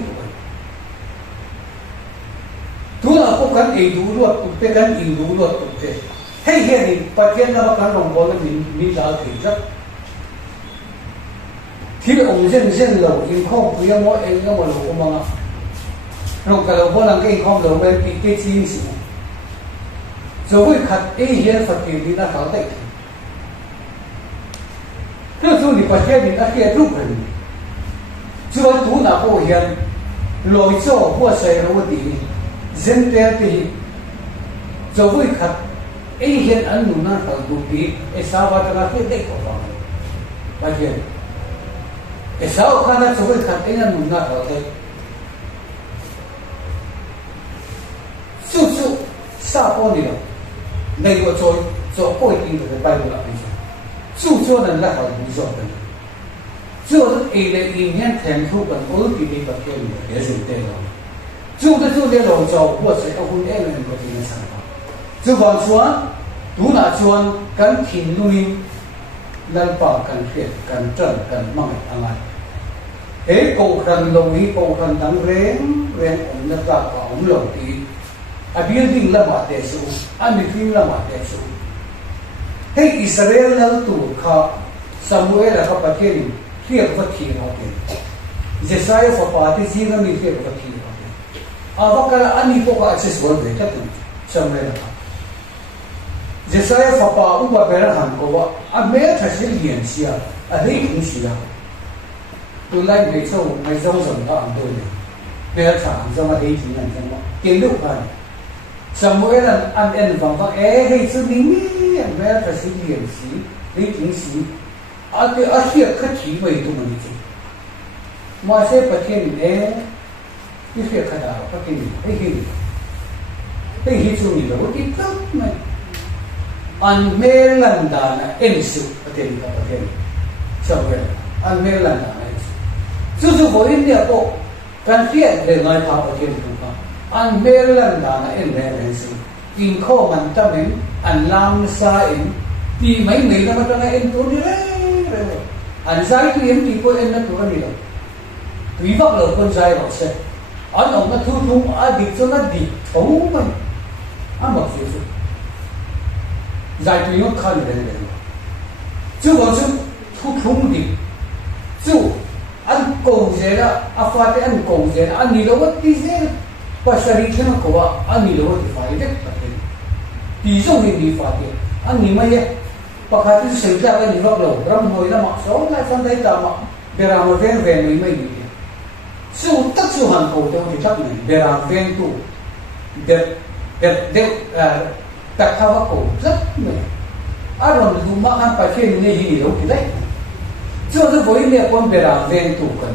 tu na ko kan e du lo tu pe kan in du lo tu te hei he ni patien na kan rong bo ni la thi ja thì ông dân lâu in không bây giờ mỗi anh có một lâu mà ngã rồi cả lâu bao cái không lâu bên cái chi gì rồi với khát ấy hiện phát triển đi ra thảo tây cái số đi phát triển đi ra kia rút rồi chưa đủ nào có hiện lối cho của xe rồi đi dân thế thì rồi với khát ấy hiện anh nụ na thảo đủ đi sao vậy ta cái đấy có phải phát triển sao khana cho với khát anh nụ na thảo tây chú sa po đi đâu này có cho coi tin được bài của anh chú cho nên là phải lý do đấy chú đó ấy là ý nghĩa thêm thu bằng ước kỳ đi bậc kia để dùng tiền rồi chú để làm cho或者要婚姻人个这个想法chú còn说读哪说跟听录音能把跟学跟正跟梦安来ấy cầu thần đồng ý cầu thần tăng rèn ông đã tạo ông lòng tí building la ma te su meeting la ma te su hey Israel na tu kha Samuel ka patien thiek va thi na te Jesiah fa pa ti ji na mi thiek va thi na te avakala ani ko ka access word de ta tu Samuel ka Jesiah fa pa u ba bera han ko wa a me tha sil yen sia a dei kum sia tu lai be so mai zong zong ta am to ne be tha am zong a dei ji nan zong ma ke lu ka Samuel an en vang vang hei chu ning ni an me ta si lian si dei ting si a te a hiek kha thi mai tu mani chi ma se pathian ne ni hiek kha da pathian hi chu ni lo ti tak mai an me lan da na en su pathian ka pathian Samuel an me lan da na chu voi ni ko kan hiek le ngai pa pathian tu ka an melan da na en re su in kho man ta men an lam sa in ti mai mai na ta na en tu ni re an sai tu em ti ko en na tu ni lo tu vak lo kon sai lo se an ong na thu thu a di cho na di thong man a ma fi su zai tu yo khan re re chu wa chu thu thung di chu an ko je la a fa te an ko je an ni lo wat ti je pasari thena ko wa ani lo ti fa ide pathe ti zo ni fa ti ani mai ye pakhati se ja ga ni lo ram hoi la ma so la san dai ta ma bera mo ven ven mai ni su tak su han ko te ti tak ni bera ven tu de ta kha wa ko rất ni aron lu ma an pa che ni hi lo ti dai cho zo voi le kon bera ven tu kan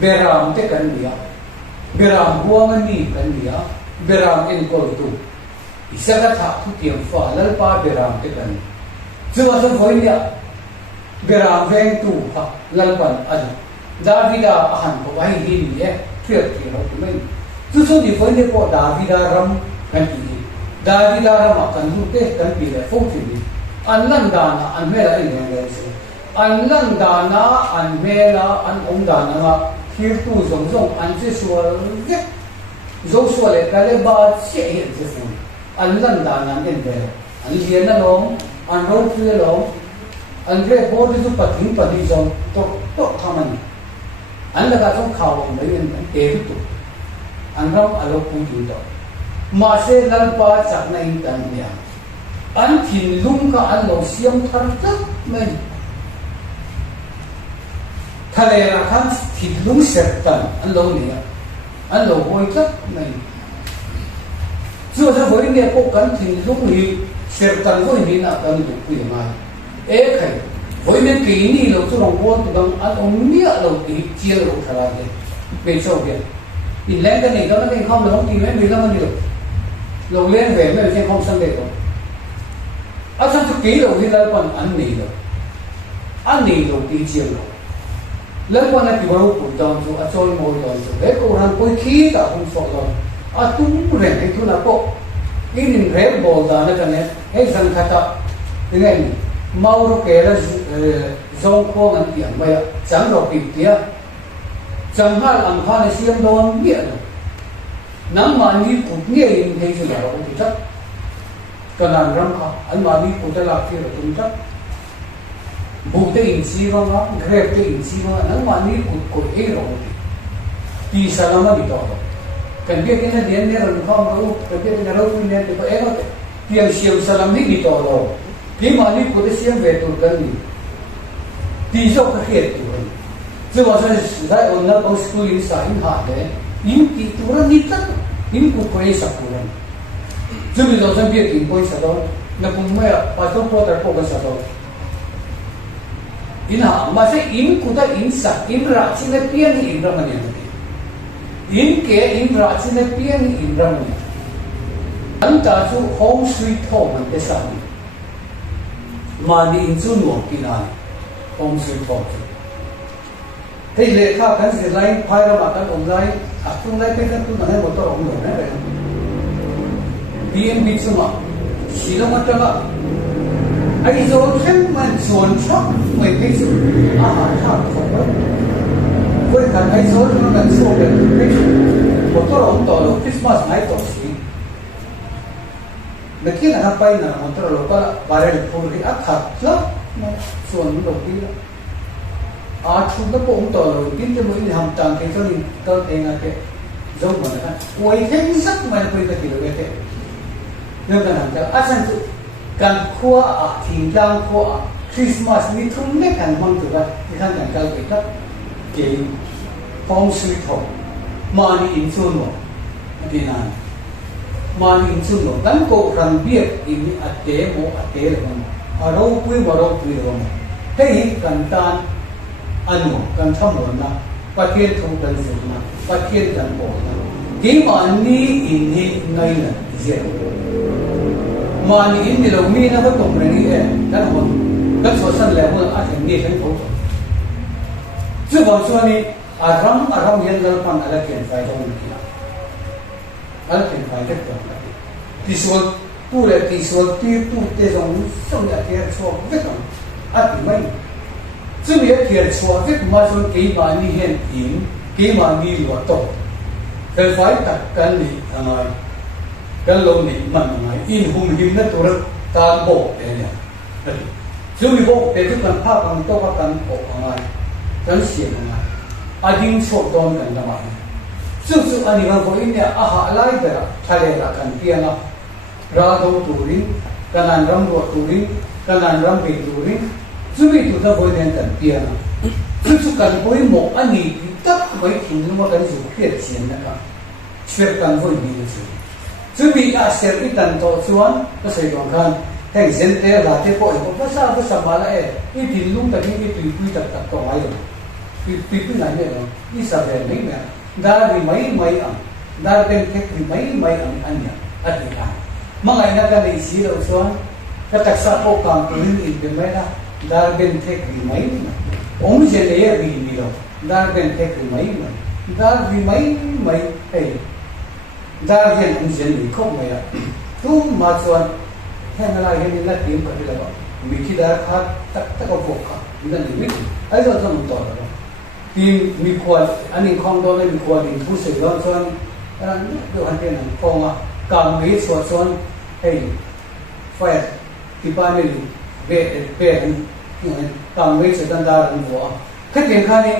bera am te kan dia beram buang ni kan dia beram in kol tu isaga tha thu tiam fa lal pa beram te kan chuwa so voi nia beram veng tu ha lal pan an davida ahan ko vai hi ni e thiet thi ro tu mai chu so ni voi ne ko davida ram kan ti davida ram kan tu te kan pi le fo thi ni an lan da na an me la in le se an lan da na an me la an ong da na hier tu zong an che sual ge zo sual e kale ba che he che fu an lan da nan en de an lien na long an ro tu le long an re bo de su pathing padi zong to thaman an la ga zong khaw mai en te tu an ram alo pu tu to ma se lal pa chak na in tan ya an thin lung ka an lo siam thar tak mai thale ra khan thịt lúng sệt tận ăn lâu nè ăn lâu hôi chắc này chưa cho với nè cô cắn thịt lúng thì sệt tận với nè là cần được quyền mai ế khẩy với nè kỹ ni lâu cho lòng quân thì bằng ăn ông mía lâu tí chia lâu thà là gì về sau kia thì lên cái này nó nên không lâu thì mấy mươi lăm được lâu lên về mấy trên không sang được rồi ăn xong cho kỹ lâu thì là còn ăn nỉ rồi ăn nỉ lâu tí chia lâu แล้ววันนั้นที่ว่าเราพูดตอนจู่อาจารย์มวยตอนจู่เด็กคนนั้นไปขี้ตาคงสอนเราตุ้มเรื่องที่ทุนอ่ะก็อินเรื่องบอลตาเนี่ยกันเนี่ยไอ้สังกัดยังไงมาเราเกล้าจงโค้งอันเดียร์ไม่จังเราปิดเดียจังหาอันพาในเสียงโดนเบี้ยน้ำมันนี่ปุ่นเนี่ยยังเที่ยวเราไม่จับก็นั่นรำคาอันมันนี่ปุ่นจะหลับที่เราไม่จับบุตรอินทรีย์ว่าเกรดอินทรีย์ว่าน้ำมันนี่ปุ่นก็เอเราไม่ตีสลามาดิต่อกันเบี้ยที่นั่นเดียนเนี่ยเราดูข้อมูลกันเบี้ยที่เราคุยเนี่ยที่ก็เอเราเพียงเสียงสลามนี่ดิต่อเราที่มันนี่ปุ่นจะเสียงเวทุนกันนี่ตีโชคเหตุตัวนี้ซึ่งว่าฉันได้ออนนับเอาสกุลอินสายอินหาเนี่ยอินตีตัวนี้ตั้งอินกุปเอสักตัวนี้ซึ่งเราจะเบี้ยกินไปสักตัวนับปุ่มไม่ปัจจุบันแต่พวกกันสักตัวอินหามาใช่อินกุฎอินสักอินราชินีเพียงอินรามันยังไงอินเกอินราชินีเพียงอินรามันอันตาจูโฮมสวีทโฮมมันเป็นสักมาดีอินจูนวกินอะไรโฮมสวีทโฮมที่เลขากันสิไลน์พายระบาดกันออนไลน์ตุ้งไลน์เป็นกันตุ้งอะไรหมดตัวองค์เลยนะดีเอ็มบิดสมาศิลปะจังหวะไอ้โซนเข้มมันโซนช็อปไม่เป็นสุดอาหารชาติของเราคนกันไอ้โซนมันโซนเป็นไม่สุดหมดตัวองค์ตัวเราคริสต์มาสไม่ต่อสิเมื่อกี้นะครับไปนะหมดตัวเราก็บาร์เรลพูดที่อัดขัดแล้วส่วนมันตกที่แล้วอาชุดนั้นผมต่อเลยกินจะไม่ได้ทำตามที่เขาดิเขาเองอะแค่จงมันนะโอ้ยแค่สักมันไปก็ที่เราแค่เนี่ยกันนะแต่อาจารย์การขั้วทิ้งร่างขั้วคริสต์มาสนี่ทุ่มเล็กกันมั่งตัวที่ท่านกันเขาไปกับเกมฟอร์มสวิตโฮมานี่อินซูโน่ดีนั่นมานี่อินซูโน่กันก็รันเบียดอินอัตเตโมอัตเตเลยมันเราคุยว่าเราคุยเราเฮ้ยกันตานอันนู้กันทำหมดนะประเทศทุกกันสุดนะประเทศกันโบนะที่มันนี่อินนี่ไงนะเจ้ามันนี่อินนี่เรามีนะก็ตรงนี้เองนั่นมันก็ส่วนแล้วมันอาจจะมีทั้งหมดซึ่งบางส่วนนี้อารมณ์ยันเราพันอะไรเกี่ยวกับตรงนี้นะอะไรเกี่ยวกับตรงนี้ที่ส่วนตัวเลยที่ส่วนที่ตัวเจ้าส่วนอย่างที่ส่วนไม่ต้องอะไรไม่ซึ่งเนี่ยเขียนชัวร์ที่มาส่วนกี่มานี่เห็นอินกี่มานี่หลวงโตแต่ไฟตัดกันนี่อะไรกันลงนี่มันอะไรอินหุ่นหิมนั่นตัวการโบกเนี่ยซึ่งมีโบกแต่ที่มันภาพมันต้องว่ากันโบกอะไรกันเสียงอะไรอาดิ้งโชดโดนกันทำไมซึ่งอันนี้มันก็อินเนี่ยอาหารไล่ไปละทะเลละกันเพียงละราดงตูรินกันนันรำรัวตูรินกันนันรำเบตูรินซึ่งมีตัวเราเนี่ยกันเพียงซึ่งสุกันโอยหมกอันนี้ตักไว้ทิ้งลงมากันสุดเพียรเสียนนะครับช่วยกันโอยมีสิ่งซึ่งมีอาเซียนอีตันโตส่วนก็ใส่ตรงกันแต่เส้นเตะลาเตะก็เองก็ภาษามาละนี่ดินลุ่มแต่นี่ปีตักต่อไว้ปีไหนเนี่ยนี่สาเหตุไม่เนี่ยดาริไม่ดาเป็นเทคนิคไม่อันเนี่ยอธิษฐานมั่งไงนะกันในสีเราส่วนก็ตักษาโปกางตัวนี้เป็นไม่ได้ดาเป็นเทคนิคไม่องค์เจริญรีมีเราดาเป็นเทคนิคไม่ดาริไม่เอ้ดาเรียนองค์เจริญครบไหมอ่ะทุกมาส่วนแค่อะไรแค่นี้นะทีมกันที่เรามีที่ดาขาดตักก็พกค่ะนั่นเองไอ้เราต้องต่อแล้วทีมมีควรอันนี้ของโดนมีควรดิทุเสียแล้วส่วนอันนี้ดูอันที่นั่นพอมาการมีส่วนเฮ้ยไฟที่บ้านนี่เบะการมีส่วนดาร์หัวแค่เพียงแค่นี้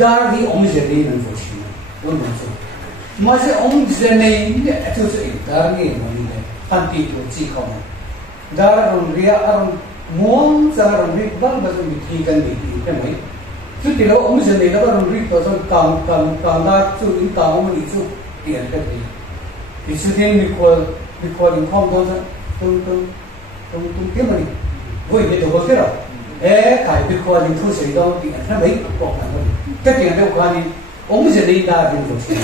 ดาร์ที่องค์เจริญนั่นผู้ชี้นั่นมันส่วนมาเสียองค์เจริญเนี่ยทุกสิ่งดาร์นี่มันนี่พันธีตัวจีเขาเนี่ยดาร์รุ่งเรียรุ่งม่วงจะรุ่งเรียบ้างมันจะมีที่กันดีใช่ไหมซึ่งที่เราองค์เจริญแล้วรุ่งเรียตัวส่วนกางดาร์จู่อินกางมันอีกจู่เปลี่ยนกันดีที่สุดที่มีควรอินข้อมูลตรงที่มันวุ้ยไม่ถูกกันหรอใครมีควรอินทุเสียดองที่อันนั้นไม่บอกกันเลยแค่เพียงแต่ควรอินองค์เจริญดาร์เป็นผู้ชี้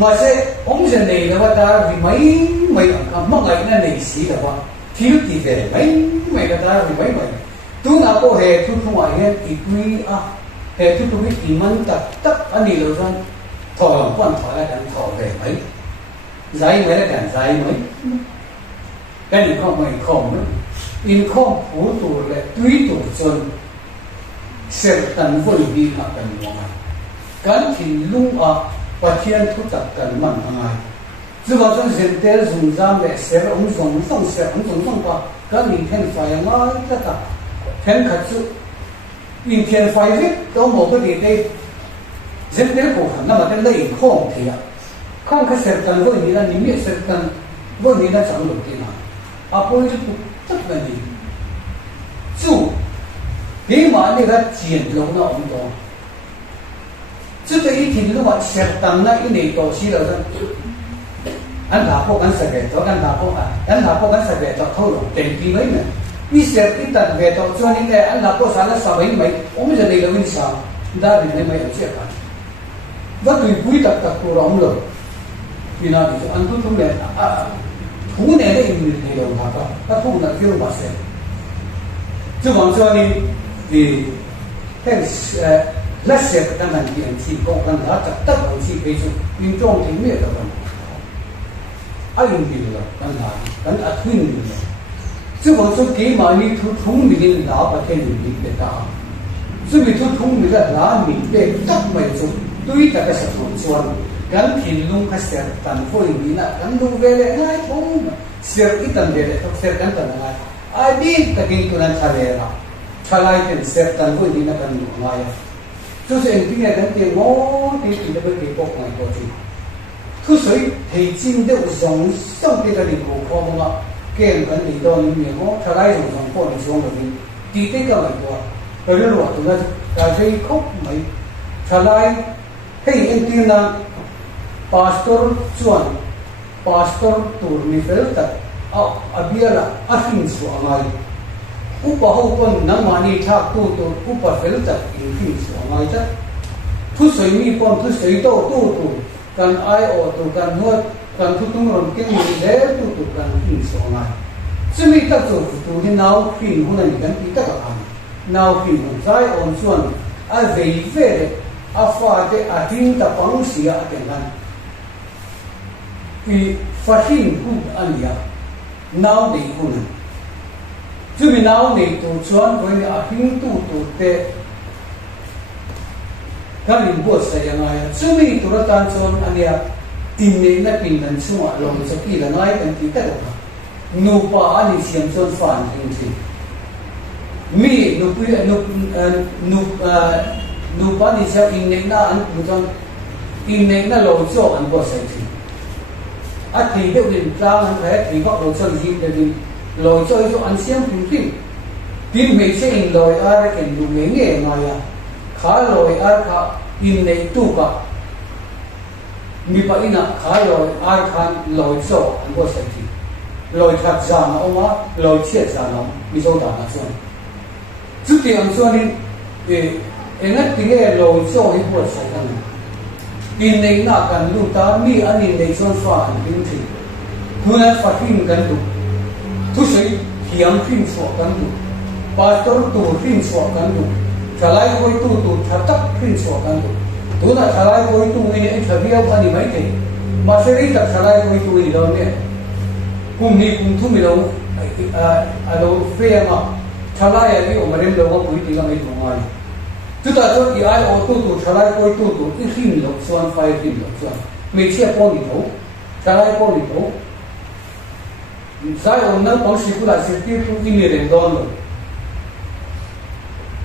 มาเสียองค์เจริญแล้วว่าดาร์ไม่มั่งไงนั่นในสีแล้วว่าที่รู้ที่เดียไม่ก็ดาร์ไม่ตัวน่าก็เหตุทุกข์มาเหตุอีกวี hệ thứ tôi biết iman tất anh đi lâu rồi thọ lòng quan thọ là đàn thọ về mấy giải mấy là đàn giải mấy cái gì không mày không nữa in không phụ tụ là tùy tụ chân sẽ tận vui đi mà cần mua cái thì lung và thiên thu tập cần mạnh hàng ngày chứ vào trong diện tế dùng giam để sẽ ông dùng qua cái mình thiên phải nói tất cả thiên khát sự mình thiên phải viết có một cái gì đây diện tế của hắn là cái lấy không thì không cái sẽ tận vui đi là những việc sẽ tận vui đi là chẳng được gì nào bây giờ tất cả gì chủ cái mà này là chiến đấu nó ông đó chứ cái ý thì lúc mà sẽ tăng na cái này tổ sĩ là anh đã có anh sẽ về đó anh đã có anh sẽ về đó thôi rồi tiền gì mấy nè đi sẽ cái tận về đó cho nên là anh đã có sáng là sao mấy ông giờ này là cái sao đã bị mấy ở chết cả và tùy quý tập của ông rồi vì nào thì anh cũng không để thú này đấy thì đồng hạt đó các thú là kêu mà sẽ chứ còn cho nên thì cái lát sẽ cái năng lượng chỉ có cần đã tập tất cả chỉ cái chỗ in trong thì miệng là vẫn ai dùng gì là cần thuyên được chứ còn số kỹ mà đi thu mình là và thêm mình để ta chứ vì thu mình là mình để tất mấy chỗ tuy là cái sản phẩm chuẩn gắn thì luôn cái sẽ tận phôi mình là gắn luôn về lại ngay không sẽ ít tận về lại không sẽ gắn tận ngay ai đi ta kinh tu nan chale ra chalai ten sẽ tận phôi mình là gắn luôn ngay cho nên cái này gắn tiền ngó thì nó mới bị bóc ngay có gì thứ sấy thì chim đều giống xong cái gì cũng không mà cái gắn thì đó những người ngó chalai giống phôi thì giống rồi thì cái cái này của rồi nó loạt tụi nó cái gì khóc mấy chalai hey em tin là pastor chuan pastor tur ni fel tak abiala afin su angai upa hopon namani thak tu upa fel tak infin su angai ta thu soi mi pon thu soi tu kan ai o tu kan nuat kan thu tung ron king ni le tu kan fin su angai chumi ta chu tu ni nau fin hunan kan pi ta ka nau fin zai on chuan a vei ve afa te atin ta pang sia atengan thì phát hiện cũng anh ya nào để cũng chứ vì nào để tổ chức với những hình tu te cái gì cũng sẽ như vậy chứ vì tổ chức tan chọn anh ya tìm nên là tìm đến số mà lòng cho kỳ là ngay cần tí tất cả nụ pa anh xem chọn phản hình gì mi nụ pa đi xem in nên là anh cũng chọn in nên là lòng cho anh có sẽ gì thì đều đến ra anh thấy thì có đồ chơi gì để đi lối chơi cho anh xem phim mấy cái in lối ở cái đủ mấy nghề ngoài khá lối ở khá in này tu cả mi phải in khá lối ở khá lối cho anh có sẽ gì lối thật ra mà ông á lối chết ra nó mi số đã là sao trước tiên anh cho nên anh ấy tiếng nghe lối cho thì có sẽ cái này in này na kan lu ta mi ani nei son fa in thi thu na fa fin kan du thu sei hiam fin so kan du pastor tu fin so kan du chalai koi tu thatak fin so kan du tu na chalai koi tu ni ai thabiau ani mai te ma se ri ta chalai koi tu ni lo ne kum ni kum thu mi lo a lo fe ma chalai ani o marem lo ko pui ti ga mai tu mai chúng ta cho cái ai ô tô trả lại coi tu ít khi lộc xoan phai khi lộc xoan mấy chiếc con đi thấu trả lại con đi thấu sai ổn nó bằng sự là sự tiêu tu in liền đòn rồi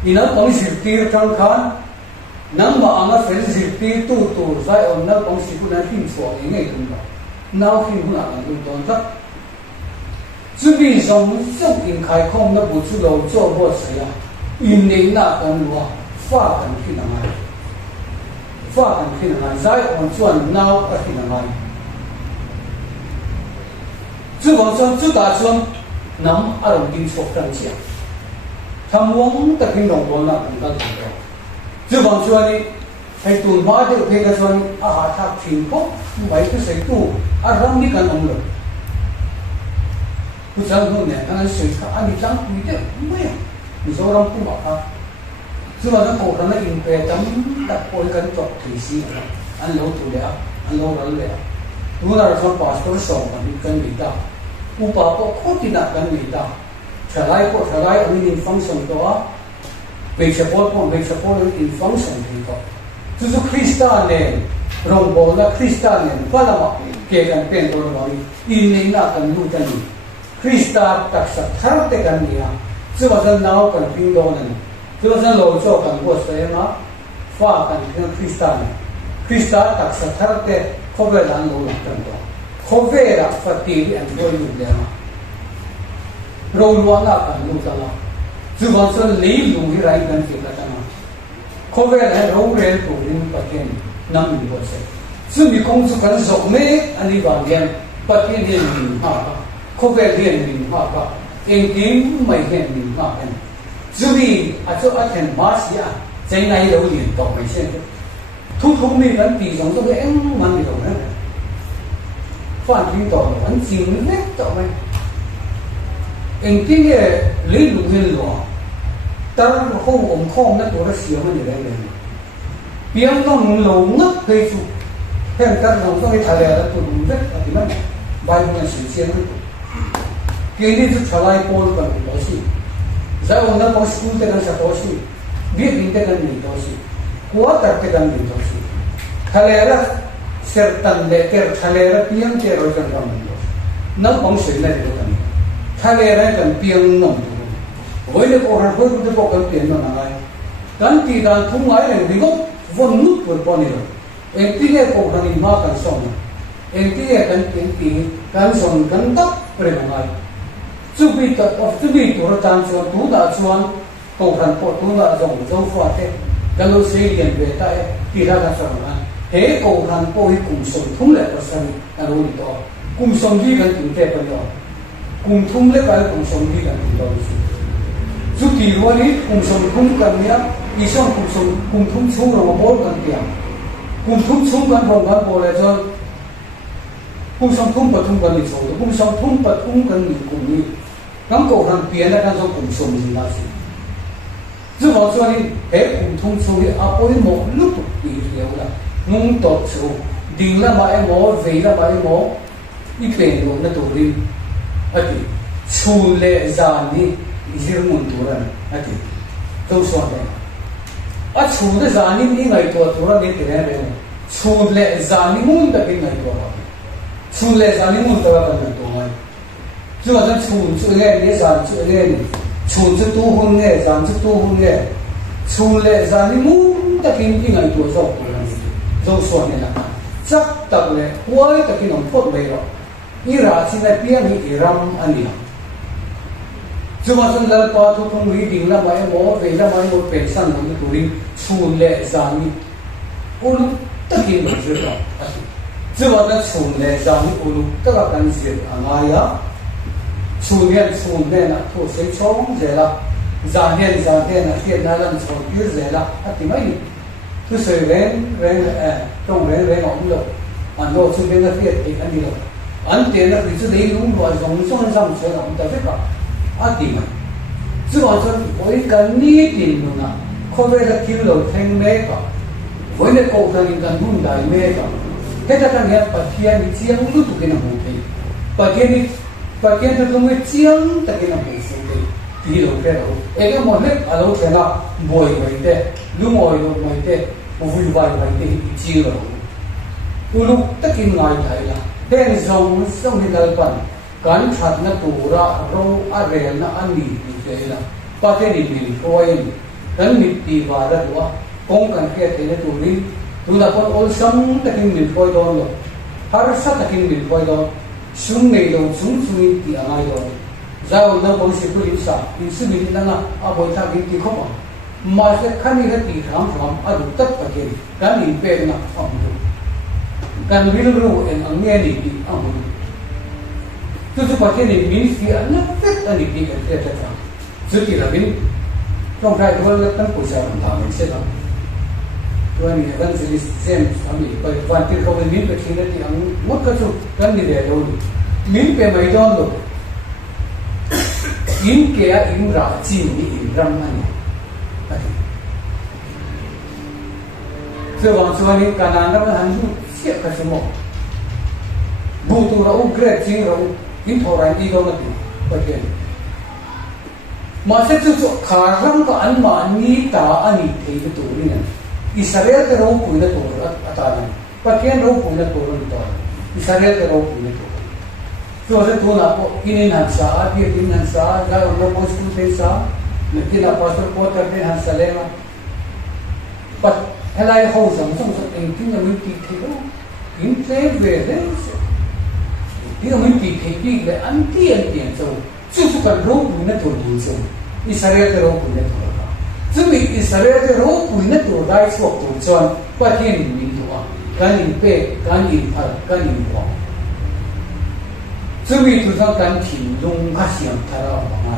in nó bằng sự tiêu trong khán nắm mà anh phải sự tiêu tu sai ổn nó bằng sự là phim xoa những ngày cũng đó nào phim là anh cũng đòn rất chuẩn bị xong xong in khai không nó bút chú đầu cho bộ sấy à in nên là cần mua phát triển khi nào giải on chuẩn nào ở khi nào chứ còn xong chứ ta xong nắm ở đồng kinh số trăng chiang tham muốn tập kinh đồng bộ là cũng cần phải đó chứ còn chuẩn đi hay tuần ba thì cái cái chuẩn à tháp phim có mấy cái xây tu à rong đi cần ông rồi cứ chẳng hơn này anh xây cả anh đi chẳng quý thế mấy à mình số rong tu bảo ta chứ mà nó cổ nó in về tấm đặt ôi cần chọn thì gì anh lâu tu lệ anh lâu rồi lệ tu là cho passport song mà đi cần bị ta upa có khó tin là cần bị ta trở lại anh in function đó về support in function thì có chứ Christian này rong bol là Christian này phải là kể gần bên tôi nói in này là cần lưu chân Christian đặc sắc thắng thế cần gì à chứ mà dân nào cần pin đồ này chứ mà dân lối cho cần quốc tế mà pha cần cái Christian đặc sắc thắng thế không về làm lối cần đó không về là phát triển anh tôi lưu đấy mà rồi luôn là cần lưu chân là chứ mà dân lấy lưu cái này cần gì cả chẳng không về là rồi về tụ đến phát triển năm mươi quốc tế chứ mình không có cần rộng mấy anh đi vào liền phát triển liền mình ha không về liền mình ha em kiếm mấy hiện mình ha dù vì chỗ ở thành hóa sĩ à cái này đâu liền tổng mấy xem thông minh vẫn tỷ giống như em mang đi đâu nữa phản ứng tổng vẫn chìm hết tổng mấy em cái này lấy đủ nguyên rồi ta không nó tổ ra xíu mà như thế này biếng nó lâu ngất gây chú hiện các dòng tôi thải là tụi đúng rất là thì mất bài mình sử dụng cái này chú trả lại Paul còn bị đó gì giờ ông nó có school thế nào sẽ có gì biết in thế nào bị đó gì quá tất thế nào bị đó gì thải là certain lệ cái thải là biếng cái rồi cần làm gì nó không sử này được cần thải là cần biếng nồng với cái cô hàng với cái bộ cần tiền nó là cái thì là không nói là đi gốc vốn nút vượt qua này em tí cái cổ hàng in hoa cần xong em tí cái cần xong cần tóc rồi mà nói chú bị tổ tan chuan tú đã chuan cổ hàng cổ tú đã dùng dấu pha thế cái lối xây liền về tại thì ra cái xong là thế cổ hàng cổ cùng sống thúng lại có sao là rồi đó cùng sống gì cần tìm thế bây giờ cùng thúng lại cái cùng sống gì cần tìm đâu chú kỳ luôn ấy cùng sống thúng cần nhá đi xong cùng thúng xuống rồi mà bố cần tiền cùng thúng xuống cần phòng cần bố lại cho cùng sống thúng và thúng cần đi xuống cùng sống thúng và thúng cần đi cùng đi ngắm cổ hàng tiền là đang do cùng sống gì là gì chứ mà cho nên thế cùng thúng xuống thì áp ôi một lúc thì hiểu là ngung tốt số đình là mà em mỏ về là mà em mỏ ít tiền rồi nó tổ đi ở thì chu lệ già đi riêng một tuổi này ở thì đâu so này à chu lệ già đi ngày tuổi đi thế này chu lệ già đi muốn được cái ngày tuổi chu lệ già đi muốn được cái ngày tuổi chứ mà chúng chu lệ để già chu lệ chu tu hôn nghe già tu hôn nghe chu lệ già đi muốn được cái ngày tuổi rồi đâu so này là chắc tập lệ quay được cái nòng phốt về rồi ira xin lại pian thì ram anh đi chứ mà chúng ta qua thu không lý định là mấy mỏ về là mấy một pension nó tụi đi chun lệ giang đi ulu tất nhiên là chưa đó chứ mà nó chun lệ giang đi ulu tất cả cái gì à ngay á chun lệ là thôi sẽ chống dễ là giang đen là hiện nay làm sao cứ dễ là thì mấy thứ sự rèn trong rèn ông được anh đâu chun lệ là hiện thì anh đi đâu anh tiền là cứ đấy đúng rồi giống trong dòng sẽ là ông ta biết cả thì mà chứ còn cho với cái ní tiền nữa nè không phải là kêu đầu thanh mê cả với lại cổ thần cần muốn đại mê cả hết tất cả những bậc thiên thì chiang lúc tụi cái nào cũng thấy bậc thiên thì không biết chiang tất cái nào cũng thấy thì đâu cái đâu cái một hết ở đâu thế nào bồi vậy thế lúc ngồi thế vui vài thế chiều rồi lúc tất cái ngày thấy là đen rồng xong thì đời phần kan that na tura ro arel na ani ti la pateni bil koin kan mit ti wara wa kong kan ke te tu ni tu da kon ol sam takin bil koi don lo har sa takin bil koi don sum nei lo sum ti angai do zao na bong si tu li sa in su bi na na a boi ta gi ti khoma ma se khani ga ti ram a du tak takin kan in pe na am du kan bil ro en ang ne ni ti am du tu pakai ni min si ana fet ani pi kan te ta zu ki la bin trong hai đôi là tăng của mình làm sẽ làm rồi mình vẫn xử lý xem mình bởi hoàn tiền không nên miếng về khi đó thì ông mất cái chút cái gì để đâu miếng về mấy đó rồi in kia in ra chi ni in ram này 这往说你干哪那么很多些个什么，不多了乌克金了，因突然一个问题，不对。masa tu karang ka anma ni ta ani thei tu ni Israel te ro pu na to ata ni patien ro pu na to ni to Israel te ro pu na to so se tu na ko inin han sa ati tin han sa ga no ko sku te sa ne tin na pastor ko ta te han salema pat helai ho sam sam so en tin na mi ti thei in te ve le ti na mi ti thei ti le an ti so su ka ro pu na to ni so Israel te ro pu na to ka zumi Israel te ro pu na to dai so to chon pa tin ni to a kan in pe kan in phal kan in wa zumi tu sa kan tin lung ha siam tha ra ma ma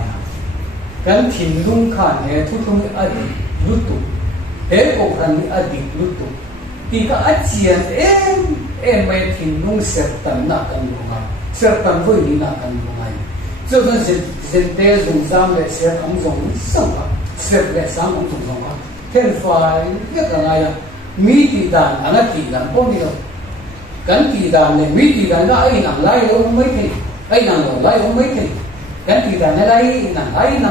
kan tin lung khan he thu thu a di lu tu he ko khan ni a di lu tu ti ka a chian em mai tin lung se tan na kan lu ma se tan voi ni na kan lu mai这个是在中上的些当中生活，是在上当中啊，天发一个那样，米地蛋那个地蛋不的，跟地蛋的米地蛋那爱能来我没听，爱能来我没听，跟地蛋那来能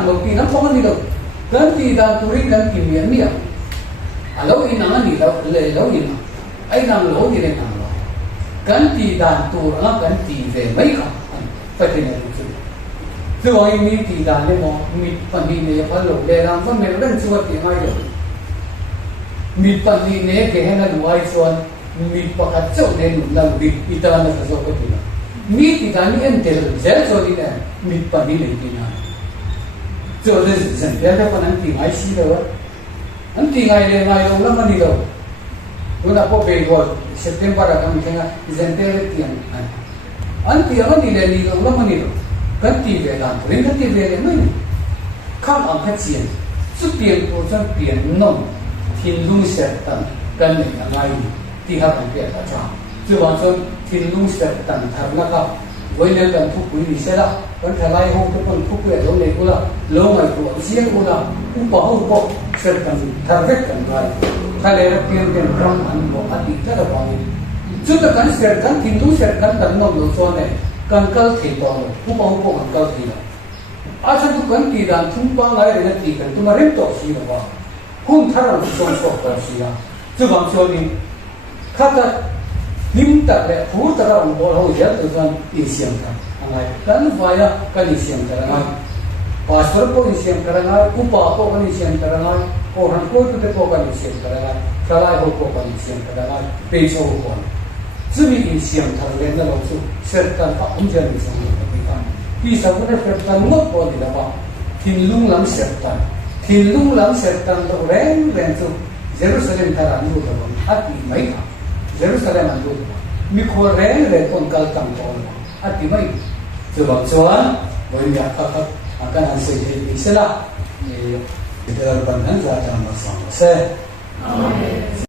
我地那不的了，跟地蛋土里跟地面面，啊老一能你老来老一能，爱能老的能老，跟地蛋土那跟地的没看，不听那个。这往一米地蛋的么？米本地呢，把路来让分别认出个地方有。米本地呢，给那路爱说，米不卡走呢，那米一旦那个做个地方，米地蛋你按点了，再做的呢，米本地来地呢，做的是人家的不能地爱死的哇，俺地爱的爱用那么的了，我那不背过，September啊，他们听啊，人家的地啊，俺地俺地来你用那么的了。跟地位啦，人跟地位的没，看俺看见，这边我这边弄，天龙蛇等跟那个爱，地下跟别个差，就往说天龙蛇等他那个，为了跟ผู้คุย些了，跟他来后跟ผู้คุยลงในกูละลงไอ้ตัวเสียกูละอุปหูปเสร็จกันทำเรื่องกันไปถ้าเลยเปลี่ยนเป็นครั้งอันบอกอดีตก็ระวังจุดกันเสร็จกันทิ้งตู้เสร็จกันตั้งนอกหลวงส่วนเนี่ยกันเกิดที่ตัวเลยผู้ปกครองกันเกิดที่ละอาจจะทุกคนที่ด่านทุ่งปางอะไรเนี่ยที่กันตัวมาเริ่มต่อสีละว่าคุณท่าเราส่งสอบต่อสีละจุดบางส่วนนี้ข้าจะนิ่มตัดเลยผู้ตระองค์บอกเราเยอะตัวกันอินเสียงกันอะไรกันไฟอะกันอินเสียงกันอะไรภาษาก็อินเสียงกันอะไรอุปาก็กันอินเสียงกันอะไรโอหันก็ตัวเด็กก็กันอินเสียงกันอะไรทลายก็กันอินเสียงกันอะไรเป็นโซ่ก่อน这里的想他连的老师，是干把我们家的生活的地方。第三个呢，是干我过的了吧？天龙人设单，天龙人设单都连就，耶路撒冷他人路的吧？阿弟没他，耶路撒冷人路的吧？米可连kon kal tam to，阿弟没，就往说，我们家akan hasil ini sila, ini kita berbantu saja sama-sama.